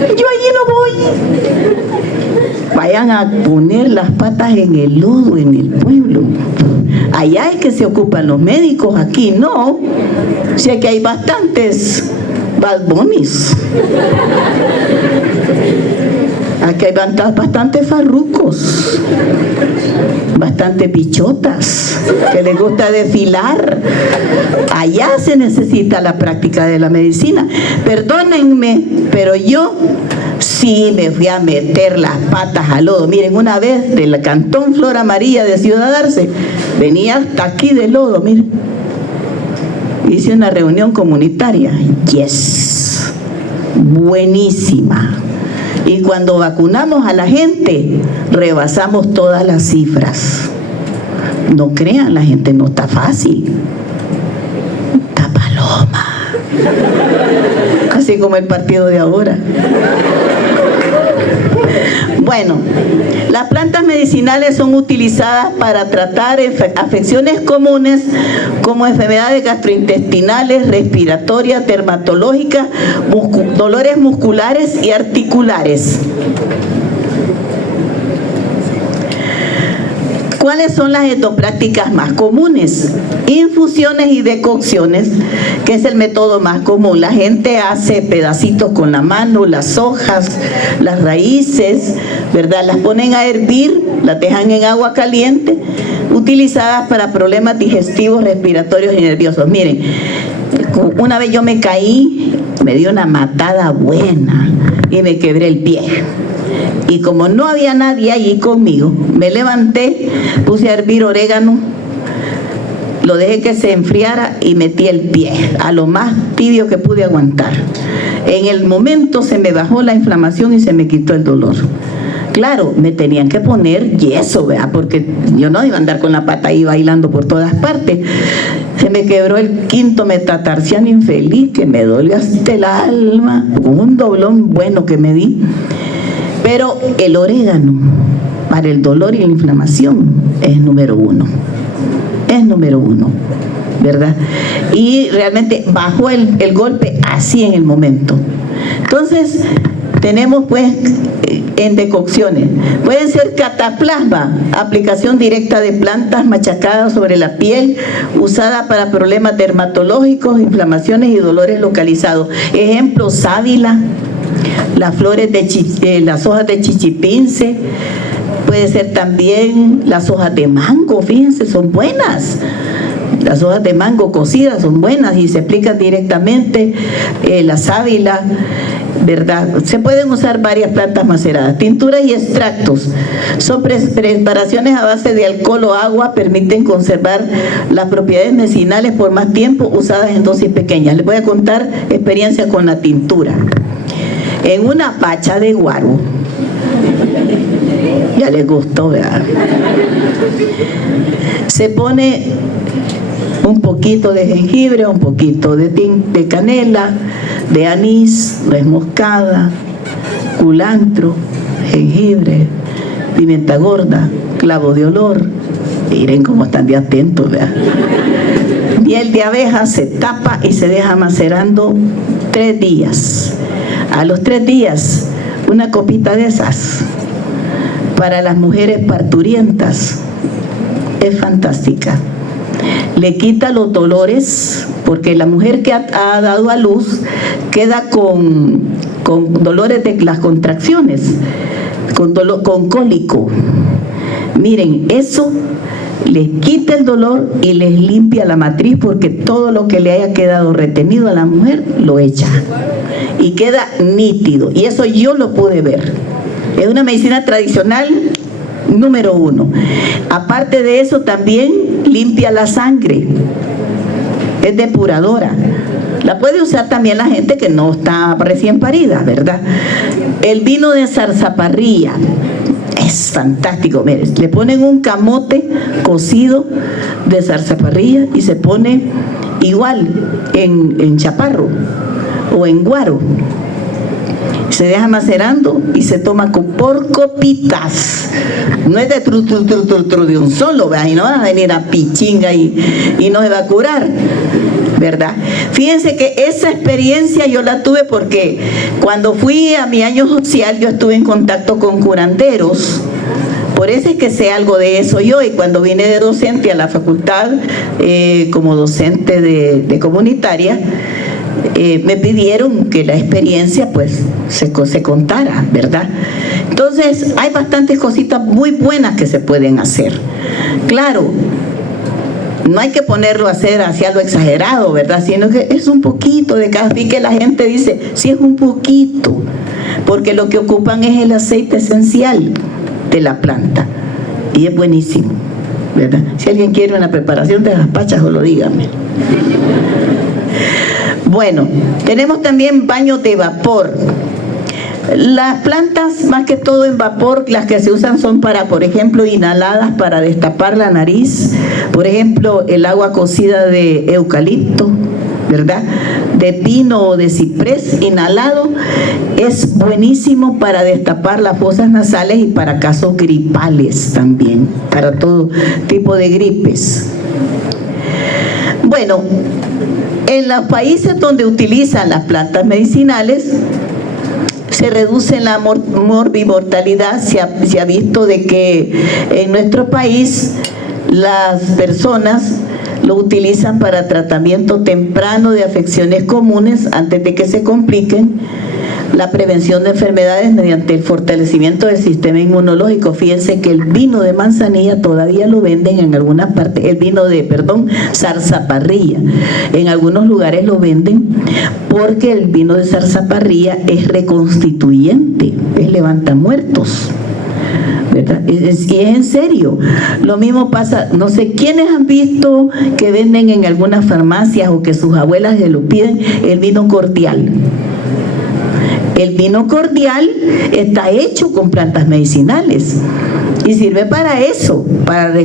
yo allí no voy. Vayan a poner las patas en el lodo en el pueblo. Allá es que se ocupan los médicos, aquí no. Sé que hay bastantes bad bunnies. Aquí hay bastantes farrucos, bastantes bichotas que les gusta desfilar. Allá se necesita la práctica de la medicina. Perdónenme, pero yo sí me fui a meter las patas al lodo. Miren, una vez del Cantón Flor Amarilla de Ciudad Arce, venía hasta aquí de lodo, miren. Hice una reunión comunitaria. Yes, buenísima. Y cuando vacunamos a la gente, rebasamos todas las cifras. No crean, la gente no está fácil. Está paloma. Así como el partido de ahora. Bueno, las plantas medicinales son utilizadas para tratar afecciones comunes como enfermedades gastrointestinales, respiratorias, dermatológicas, dolores musculares y articulares. ¿Cuáles son las endoprácticas más comunes? Infusiones y decocciones, que es el método más común. La gente hace pedacitos con la mano, las hojas, las raíces, ¿verdad? Las ponen a hervir, las dejan en agua caliente, utilizadas para problemas digestivos, respiratorios y nerviosos. Miren, una vez yo me caí, me dio una matada buena y me quebré el pie. Y como no había nadie allí conmigo, me levanté, puse a hervir orégano, lo dejé que se enfriara y metí el pie a lo más tibio que pude aguantar. En el momento se me bajó la inflamación y se me quitó el dolor. Claro, me tenían que poner yeso, ¿verdad? Porque yo no iba a andar con la pata ahí bailando por todas partes. Se me quebró el quinto metatarsiano infeliz, que me dolió hasta el alma, con un doblón bueno que me di. Pero el orégano para el dolor y la inflamación es número uno. Es número uno, ¿verdad? Y realmente bajó el golpe así en el momento. Entonces, tenemos pues en decocciones. Pueden ser cataplasma, aplicación directa de plantas machacadas sobre la piel, usada para problemas dermatológicos, inflamaciones y dolores localizados. Ejemplo, sábila, las flores las hojas de chichipince, puede ser también las hojas de mango, fíjense, son buenas. Las hojas de mango cocidas son buenas y se aplican directamente, la sábila, ¿verdad? Se pueden usar varias plantas maceradas. Tinturas y extractos son preparaciones a base de alcohol o agua, permiten conservar las propiedades medicinales por más tiempo, usadas en dosis pequeñas. Les voy a contar experiencia con la tintura. En una pacha de guaro, ya les gustó, ¿verdad? Se pone un poquito de jengibre, un poquito de canela, de anís, nuez moscada, culantro, jengibre, pimienta gorda, clavo de olor. Miren cómo están de atentos, ¿verdad? Miel de abeja, se tapa y se deja macerando 3 días. A los 3 días, una copita de esas para las mujeres parturientas es fantástica. Le quita los dolores, porque la mujer que ha dado a luz queda con dolores de las contracciones, con cólico. Miren, eso les quita el dolor y les limpia la matriz, porque todo lo que le haya quedado retenido a la mujer lo echa y queda nítido. Y eso yo lo pude ver. Es una medicina tradicional número 1. Aparte de eso, también limpia la sangre, es depuradora. La puede usar también la gente que no está recién parida, ¿verdad? El vino de zarzaparrilla es fantástico. Miren, le ponen un camote cocido de zarzaparrilla y se pone igual en chaparro o en guaro. Se deja macerando y se toma por copitas. No es de un solo, ¿verdad? Y no van a venir a pichinga y no se va a curar, ¿verdad? Fíjense que esa experiencia yo la tuve porque cuando fui a mi año social yo estuve en contacto con curanderos. Por eso es que sé algo de eso yo, y cuando vine de docente a la facultad, como docente de comunitaria, me pidieron que la experiencia pues se contara, ¿verdad? Entonces hay bastantes cositas muy buenas que se pueden hacer. Claro, no hay que ponerlo a hacer hacia lo exagerado, ¿verdad? Sino que es un poquito de cada vez que la gente dice, sí, es un poquito, porque lo que ocupan es el aceite esencial de la planta y es buenísimo. ¿verdad? Si alguien quiere una preparación de gazpacho, solo dígame. Bueno, tenemos también baños de vapor. Las plantas, más que todo en vapor, las que se usan son para, por ejemplo, inhaladas para destapar la nariz. Por ejemplo, el agua cocida de eucalipto, ¿verdad? De pino o de ciprés inhalado es buenísimo para destapar las fosas nasales y para casos gripales también, para todo tipo de gripes. Bueno, en los países donde utilizan las plantas medicinales, se reduce la morbimortalidad. Se ha visto de que en nuestro país las personas lo utilizan para tratamiento temprano de afecciones comunes antes de que se compliquen, la prevención de enfermedades mediante el fortalecimiento del sistema inmunológico. Fíjense que el vino de manzanilla todavía lo venden en algunas partes, el vino de, zarzaparrilla, en algunos lugares lo venden porque el vino de zarzaparrilla es reconstituyente, es levantamuertos, ¿verdad? Y es en serio. Lo mismo pasa, no sé quiénes han visto que venden en algunas farmacias o que sus abuelas se lo piden, el vino cordial. El vino cordial está hecho con plantas medicinales y sirve para eso,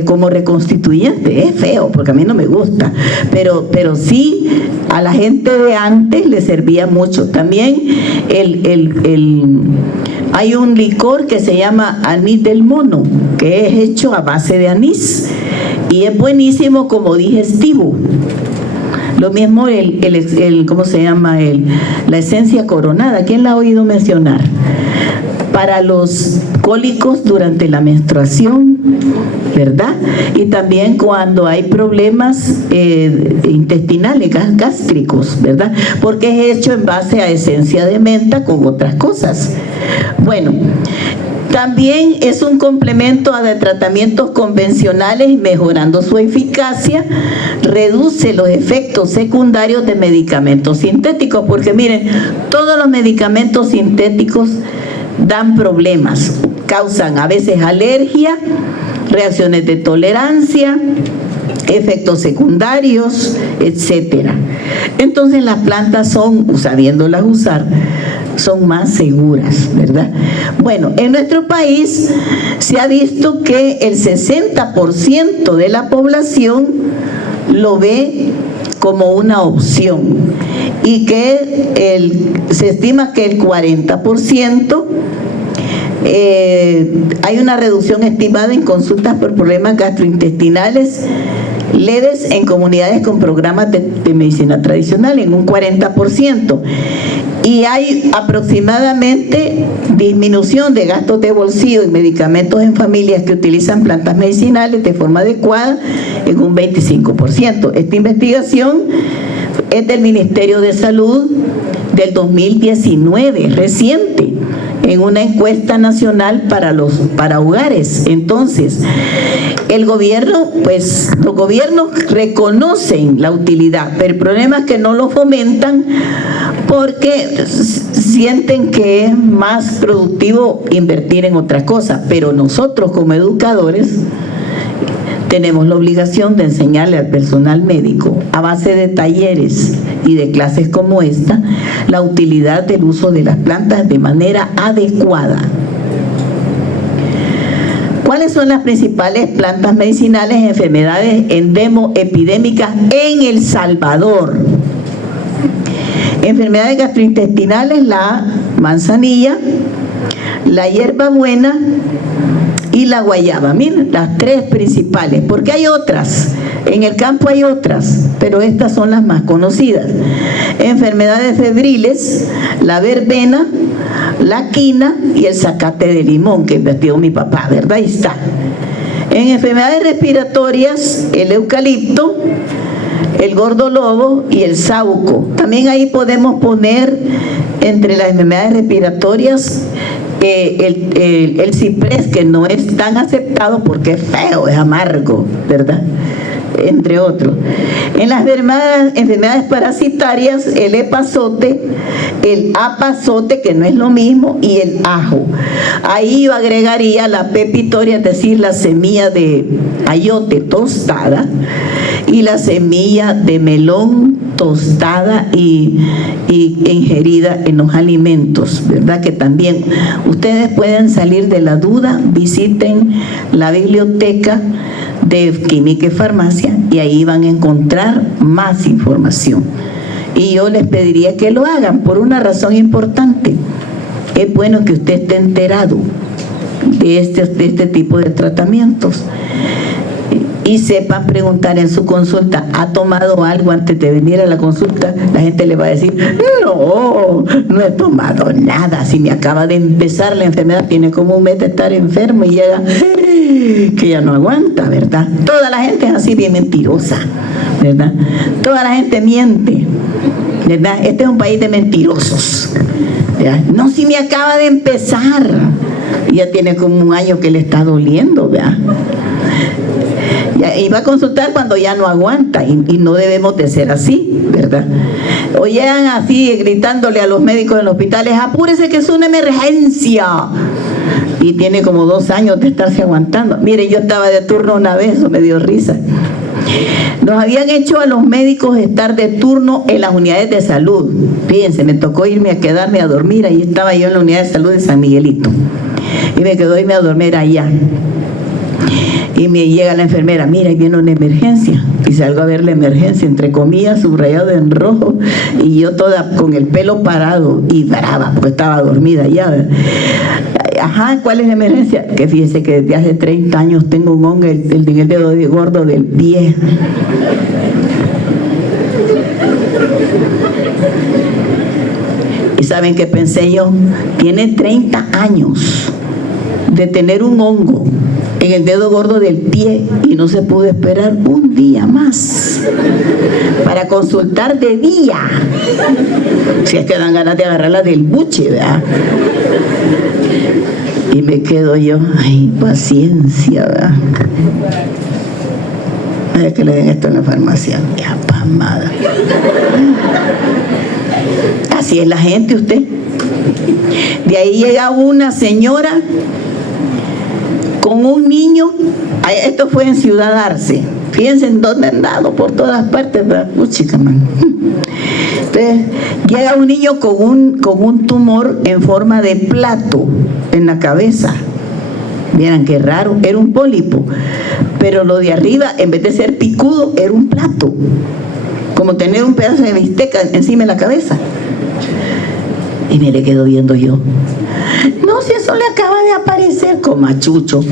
como reconstituyente. Es feo porque a mí no me gusta, pero sí a la gente de antes le servía mucho. También hay un licor que se llama anís del mono, que es hecho a base de anís y es buenísimo como digestivo. Lo mismo ¿cómo se llama? La esencia coronada. ¿Quién la ha oído mencionar? Para los cólicos durante la menstruación, ¿verdad? Y también cuando hay problemas intestinales, gástricos, ¿verdad? Porque es hecho en base a esencia de menta con otras cosas. Bueno, también es un complemento a de tratamientos convencionales, mejorando su eficacia, reduce los efectos secundarios de medicamentos sintéticos, porque miren, todos los medicamentos sintéticos dan problemas, causan a veces alergia, reacciones de tolerancia, efectos secundarios, etcétera. Entonces las plantas sabiéndolas usar, son más seguras, ¿verdad? Bueno, en nuestro país se ha visto que el 60% de la población lo ve como una opción y que se estima que el 40% hay una reducción estimada en consultas por problemas gastrointestinales leves en comunidades con programas de medicina tradicional, en un 40%. Y hay aproximadamente disminución de gastos de bolsillo y medicamentos en familias que utilizan plantas medicinales de forma adecuada en un 25%. Esta investigación es del Ministerio de Salud del 2019, reciente, en una encuesta nacional para hogares. Entonces, los gobiernos reconocen la utilidad, pero el problema es que no lo fomentan porque sienten que es más productivo invertir en otras cosas. Pero nosotros como educadores tenemos la obligación de enseñarle al personal médico, a base de talleres y de clases como esta, la utilidad del uso de las plantas de manera adecuada. ¿Cuáles son las principales plantas medicinales en enfermedades epidémicas en El Salvador? Enfermedades gastrointestinales, la manzanilla, la hierbabuena y la guayaba. Miren, las tres principales, porque hay otras, en el campo hay otras, pero estas son las más conocidas. Enfermedades febriles, la verbena, la quina y el zacate de limón, que investigó mi papá, ¿verdad? Ahí está. En enfermedades respiratorias, el eucalipto, el gordolobo y el sauco. También ahí podemos poner entre las enfermedades respiratorias el ciprés, que no es tan aceptado porque es feo, es amargo, ¿verdad? entre otros. En las enfermedades parasitarias, el epazote, el apazote, que no es lo mismo, y el ajo. Ahí yo agregaría la pepitoria, es decir, la semilla de ayote tostada y la semilla de melón tostada y ingerida en los alimentos, ¿verdad? Que también ustedes pueden salir de la duda, visiten la biblioteca de Química y Farmacia y ahí van a encontrar más información. Y yo les pediría que lo hagan por una razón importante. Es bueno que usted esté enterado de este tipo de tratamientos y sepan preguntar en su consulta. ¿Ha tomado algo antes de venir a la consulta? La gente le va a decir, no he tomado nada, si me acaba de empezar la enfermedad, tiene como un mes de estar enfermo y llega que ya no aguanta, ¿verdad? Toda la gente es así, bien mentirosa, ¿verdad? Toda la gente miente, ¿verdad? Este es un país de mentirosos, ¿verdad? No, si me acaba de empezar, ya tiene como un año que le está doliendo, ¿verdad? Y va a consultar cuando ya no aguanta y no debemos de ser así, ¿verdad? O llegan así gritándole a los médicos en los hospitales, apúrese que es una emergencia, y tiene como 2 años de estarse aguantando. Mire, yo estaba de turno una vez, eso me dio risa. Nos habían hecho a los médicos estar de turno en las unidades de salud. Fíjense, me tocó irme a quedarme a dormir, ahí estaba yo en la unidad de salud de San Miguelito y me quedó irme a dormir allá. Y me llega la enfermera, mira, ahí viene una emergencia. Y salgo a ver la emergencia, entre comillas, subrayado en rojo, y yo toda con el pelo parado y brava, porque estaba dormida ya. Ajá, ¿cuál es la emergencia? Que fíjese que desde hace 30 años tengo un hongo en el dedo gordo del pie. ¿Y saben qué pensé yo? Tiene 30 años de tener un hongo en el dedo gordo del pie y no se pudo esperar un día más para consultar de día. Si es que dan ganas de agarrarla del buche, ¿verdad? Y me quedo yo, ay, paciencia, ¿verdad? Ay, que le den esto en la farmacia, ya pamada. Así es la gente, usted. De ahí llega una señora con un niño, esto fue en Ciudad Arce, fíjense en dónde han dado, por todas partes, ¿verdad? Chica, man. Entonces, llega un niño con un tumor en forma de plato en la cabeza. Vieran qué raro, era un pólipo, pero lo de arriba, en vez de ser picudo, era un plato, como tener un pedazo de bisteca encima de la cabeza. Y me le quedo viendo yo. No, si eso le acaba de aparecer como a Chucho.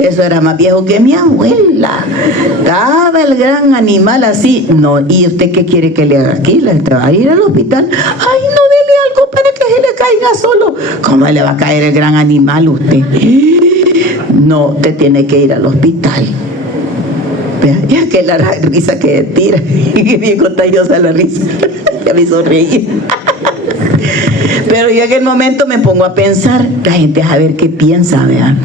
Eso era más viejo que mi abuela. Estaba el gran animal así. No, ¿y usted qué quiere que le haga aquí? ¿Le va a ir al hospital? Ay, no, dele algo para que se le caiga solo. ¿Cómo le va a caer el gran animal a usted? No, usted tiene que ir al hospital. Ya que la risa que tira. Y bien contagiosa la risa. Ya me sonreí. Pero yo en el momento me pongo a pensar, la gente a ver qué piensa, vean.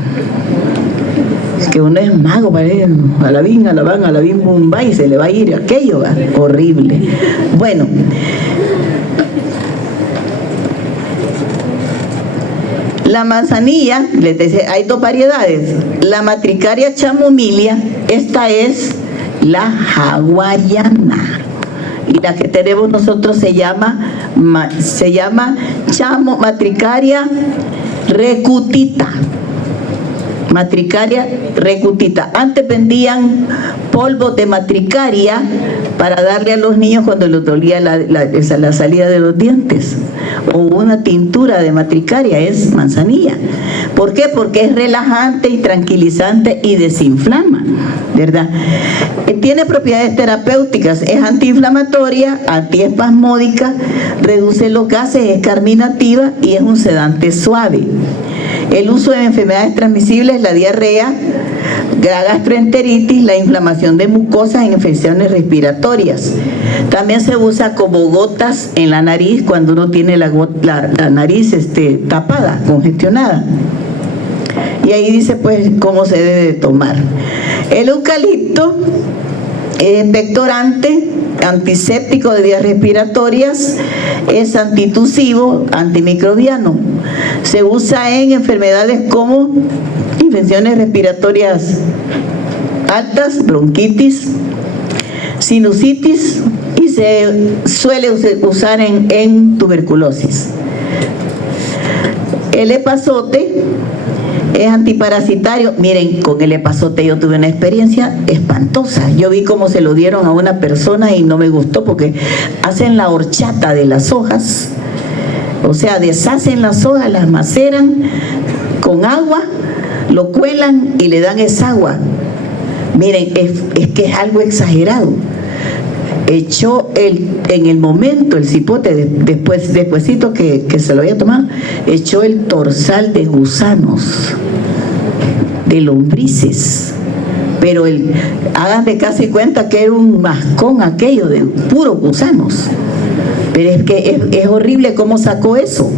Es que uno es mago, parece, alabín, alabán, alabín, bumba, y se le va a ir aquello, ¿verdad? Horrible. Bueno, la manzanilla, les decía, hay 2 variedades. La Matricaria chamomilia, esta es la hawaiana. Y la que tenemos nosotros se llama Matricaria recutita. Matricaria recutita. Antes vendían polvos de matricaria para darle a los niños cuando les dolía la salida de los dientes. O una tintura de matricaria, es manzanilla. ¿Por qué? Porque es relajante y tranquilizante y desinflama, ¿verdad? Tiene propiedades terapéuticas, es antiinflamatoria, antiespasmódica, reduce los gases, es carminativa y es un sedante suave. El uso de enfermedades transmisibles, la diarrea, la gastroenteritis, la inflamación de mucosas e infecciones respiratorias. También se usa como gotas en la nariz cuando uno tiene la nariz tapada, congestionada. Y ahí dice pues cómo se debe de tomar. El eucalipto es expectorante, antiséptico de vías respiratorias, es antitusivo, antimicrobiano. Se usa en enfermedades como infecciones respiratorias altas, bronquitis, sinusitis, y se suele usar en tuberculosis. El epazote es antiparasitario. Miren, con el epazote yo tuve una experiencia espantosa. Yo vi cómo se lo dieron a una persona y no me gustó, porque hacen la horchata de las hojas, o sea, deshacen las hojas, las maceran con agua, lo cuelan y le dan esa agua. Miren, es que es algo exagerado. Echó en el momento el cipote, despuesito que se lo había tomado, echó el torsal de gusanos, de lombrices, pero hagan de casi cuenta que era un mascón aquello de puros gusanos. Pero es que es horrible cómo sacó eso.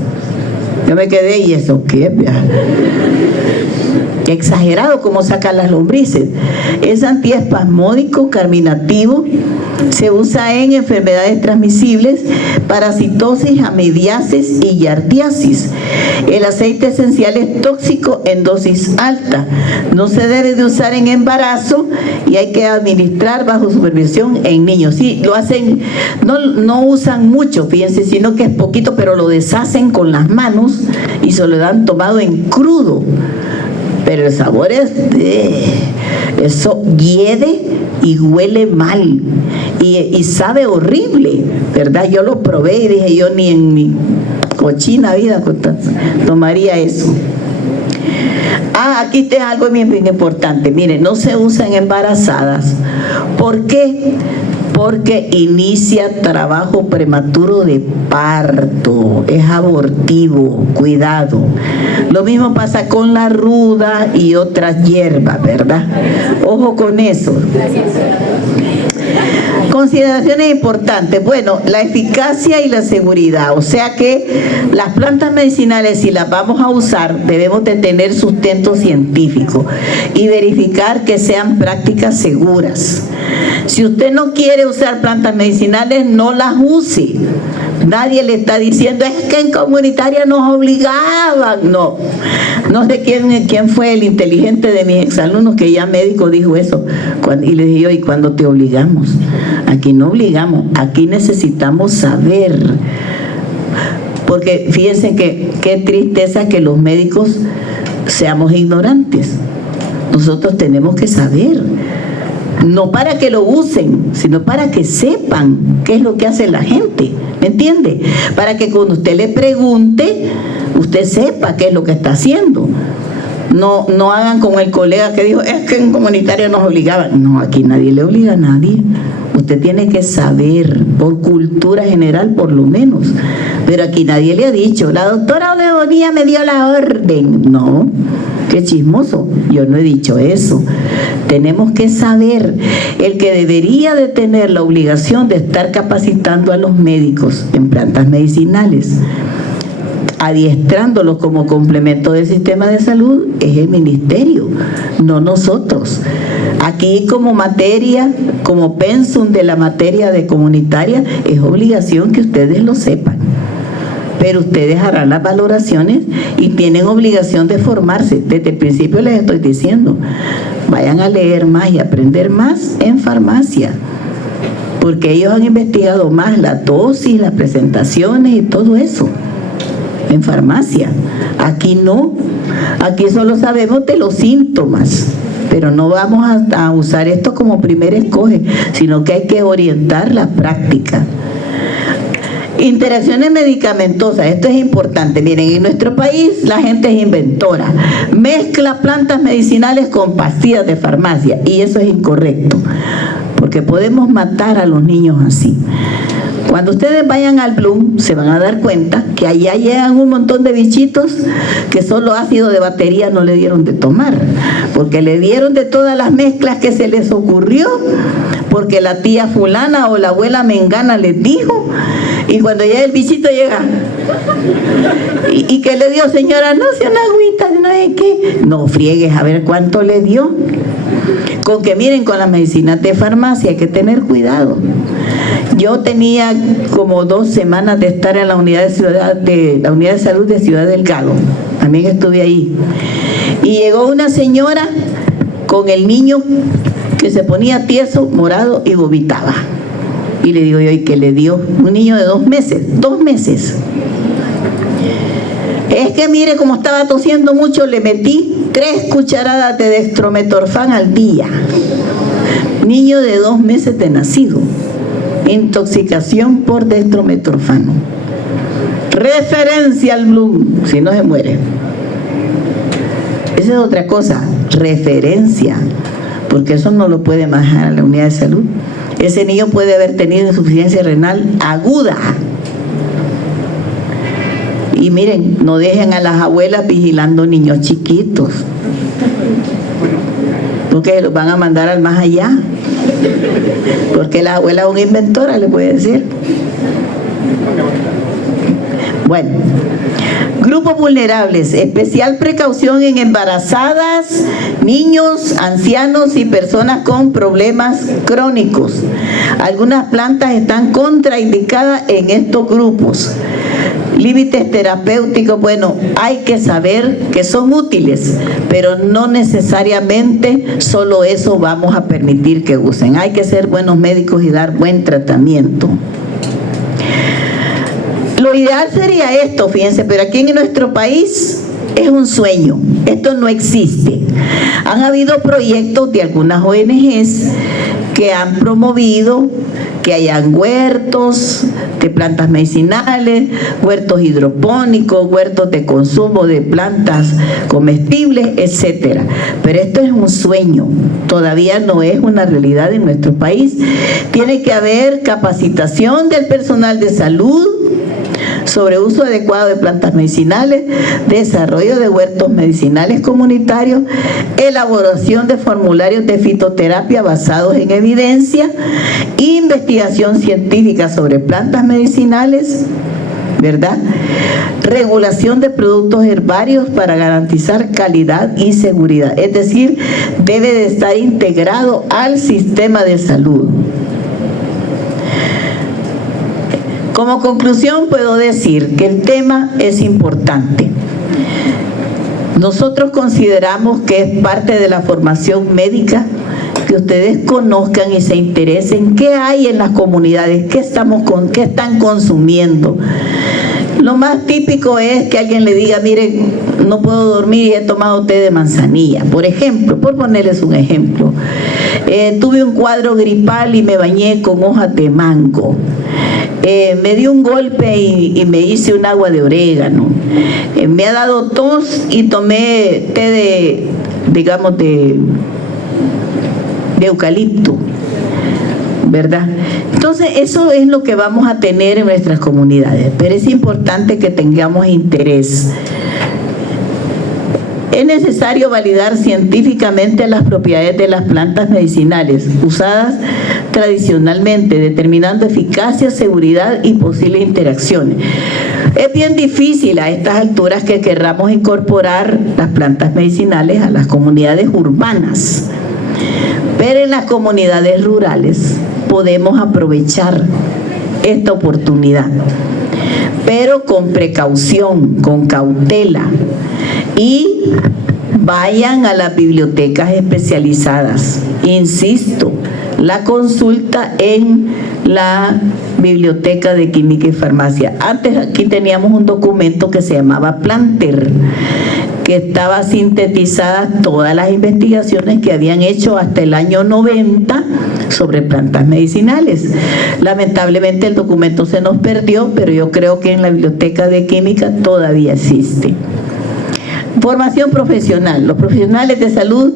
Yo me quedé, ¿y eso qué? Qué exagerado cómo sacan las lombrices. Es antiespasmódico, carminativo, se usa en enfermedades transmisibles, parasitosis, amibiasis y yardiasis. El aceite esencial es tóxico en dosis alta. No se debe de usar en embarazo y hay que administrar bajo supervisión en niños. Sí, lo hacen, no usan mucho, fíjense, sino que es poquito, pero lo deshacen con las manos y se lo dan tomado en crudo. Pero el sabor es eso hiede y huele mal y sabe horrible, ¿verdad? Yo lo probé y dije, yo ni en mi cochina vida tomaría eso. Aquí está algo bien importante. Miren, no se usa en embarazadas. ¿Por qué? Porque inicia trabajo prematuro de parto, es abortivo, cuidado. Lo mismo pasa con la ruda y otras hierbas, ¿verdad? Ojo con eso. Consideraciones importantes. Bueno, la eficacia y la seguridad. O sea que las plantas medicinales, si las vamos a usar, debemos de tener sustento científico y verificar que sean prácticas seguras. Si usted no quiere usar plantas medicinales, no las use. Nadie le está diciendo, es que en comunitaria nos obligaban. No sé quién fue el inteligente de mis exalumnos que ya médico dijo eso. Y le dije yo, ¿y cuándo te obligamos? Aquí no obligamos, aquí necesitamos saber. Porque fíjense que qué tristeza que los médicos seamos ignorantes. Nosotros tenemos que saber. No para que lo usen, sino para que sepan qué es lo que hace la gente. ¿Me entiende? Para que cuando usted le pregunte, usted sepa qué es lo que está haciendo. No hagan como el colega que dijo, es que en comunitario nos obligaban. No, aquí nadie le obliga a nadie. Usted tiene que saber, por cultura general por lo menos. Pero aquí nadie le ha dicho, la doctora Odeonía me dio la orden. No, qué chismoso, yo no he dicho eso. Tenemos que saber, el que debería de tener la obligación de estar capacitando a los médicos en plantas medicinales, adiestrándolos como complemento del sistema de salud, es el ministerio, no nosotros. Aquí como materia, como pensum de la materia de comunitaria, es obligación que ustedes lo sepan. Pero ustedes harán las valoraciones y tienen obligación de formarse. Desde el principio les estoy diciendo, vayan a leer más y aprender más en farmacia, porque ellos han investigado más la dosis, las presentaciones y todo eso en farmacia. Aquí no, aquí solo sabemos de los síntomas, pero no vamos a usar esto como primer escoge, sino que hay que orientar la práctica. Interacciones medicamentosas, esto es importante. Miren, en nuestro país la gente es inventora, mezcla plantas medicinales con pastillas de farmacia, y eso es incorrecto, porque podemos matar a los niños así. Cuando ustedes vayan al Bloom, se van a dar cuenta que allá llegan un montón de bichitos que solo ácido de batería no le dieron de tomar, porque le dieron de todas las mezclas que se les ocurrió, porque la tía fulana o la abuela mengana les dijo, y cuando ya el bichito llega, ¿y qué le dio, señora? No, si una agüita, no sé qué. No friegues, a ver cuánto le dio. Con que miren, con las medicinas de farmacia hay que tener cuidado. Yo tenía como 2 semanas de estar en la unidad de salud de Ciudad Delgado. También estuve ahí. Y llegó una señora con el niño que se ponía tieso, morado y vomitaba. Y le digo yo, ¿y qué le dio? Un niño de 2 meses. 2 meses. Es que mire, como estaba tosiendo mucho, le metí 3 cucharadas de dextrometorfán al día. Niño de 2 meses de nacido. Intoxicación por dextrometorfano. Referencia al Bloom, si no se muere. Esa es otra cosa, referencia, porque eso no lo puede manejar a la unidad de salud. Ese niño puede haber tenido insuficiencia renal aguda. Y miren, no dejen a las abuelas vigilando niños chiquitos, porque los van a mandar al más allá, porque la abuela es una inventora, le puede decir. Bueno, grupos vulnerables, especial precaución en embarazadas, niños, ancianos y personas con problemas crónicos. Algunas plantas están contraindicadas en estos grupos. Límites terapéuticos, bueno, hay que saber que son útiles, pero no necesariamente solo eso vamos a permitir que usen. Hay que ser buenos médicos y dar buen tratamiento. Lo ideal sería esto, fíjense, pero aquí en nuestro país es un sueño. Esto no existe. Han habido proyectos de algunas ONGs que han promovido que hayan huertos de plantas medicinales, huertos hidropónicos, huertos de consumo de plantas comestibles, etcétera. Pero esto es un sueño, todavía no es una realidad en nuestro país. Tiene que haber capacitación del personal de salud sobre uso adecuado de plantas medicinales, desarrollo de huertos medicinales comunitarios, elaboración de formularios de fitoterapia basados en evidencia, investigación científica sobre plantas medicinales, ¿verdad? Regulación de productos herbarios para garantizar calidad y seguridad. Es decir, debe de estar integrado al sistema de salud. Como conclusión puedo decir que el tema es importante. Nosotros consideramos que es parte de la formación médica que ustedes conozcan y se interesen qué hay en las comunidades, qué están consumiendo. Lo más típico es que alguien le diga, mire, no puedo dormir y he tomado té de manzanilla, por ejemplo, por ponerles un ejemplo. Tuve un cuadro gripal y me bañé con hojas de mango. Me dio un golpe y me hice un agua de orégano. Me ha dado tos y tomé té de eucalipto, ¿verdad? Entonces eso es lo que vamos a tener en nuestras comunidades, pero es importante que tengamos interés. Es necesario validar científicamente las propiedades de las plantas medicinales usadas tradicionalmente, determinando eficacia, seguridad y posibles interacciones. Es bien difícil a estas alturas que querramos incorporar las plantas medicinales a las comunidades urbanas, pero en las comunidades rurales podemos aprovechar esta oportunidad, pero con precaución, con cautela, y vayan a las bibliotecas especializadas. Insisto, la consulta en la Biblioteca de Química y Farmacia. Antes aquí teníamos un documento que se llamaba Planter, que estaba sintetizadas todas las investigaciones que habían hecho hasta el año 90 sobre plantas medicinales. Lamentablemente el documento se nos perdió, pero yo creo que en la Biblioteca de Química todavía existe. Formación profesional. Los profesionales de salud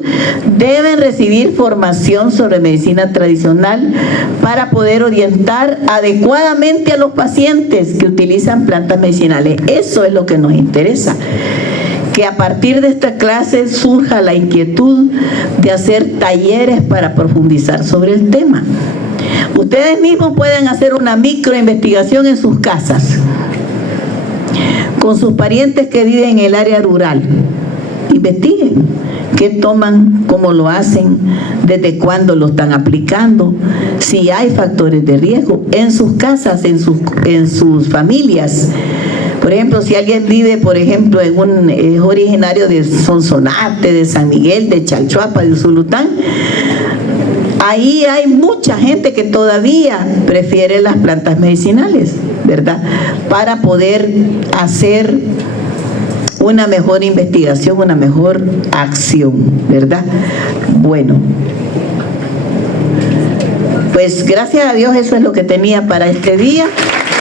deben recibir formación sobre medicina tradicional para poder orientar adecuadamente a los pacientes que utilizan plantas medicinales. Eso es lo que nos interesa. que a partir de esta clase surja la inquietud de hacer talleres para profundizar sobre el tema. Ustedes mismos pueden hacer una microinvestigación en sus casas, con sus parientes que viven en el área rural. Investiguen qué toman, cómo lo hacen, desde cuándo lo están aplicando, si hay factores de riesgo en sus casas, en sus familias. Por ejemplo, si alguien vive, por ejemplo, es originario de Sonsonate, de San Miguel, de Chalchuapa, de Usulután, ahí hay mucha gente que todavía prefiere las plantas medicinales, ¿verdad? Para poder hacer una mejor investigación, una mejor acción, ¿verdad? Bueno, pues gracias a Dios eso es lo que tenía para este día.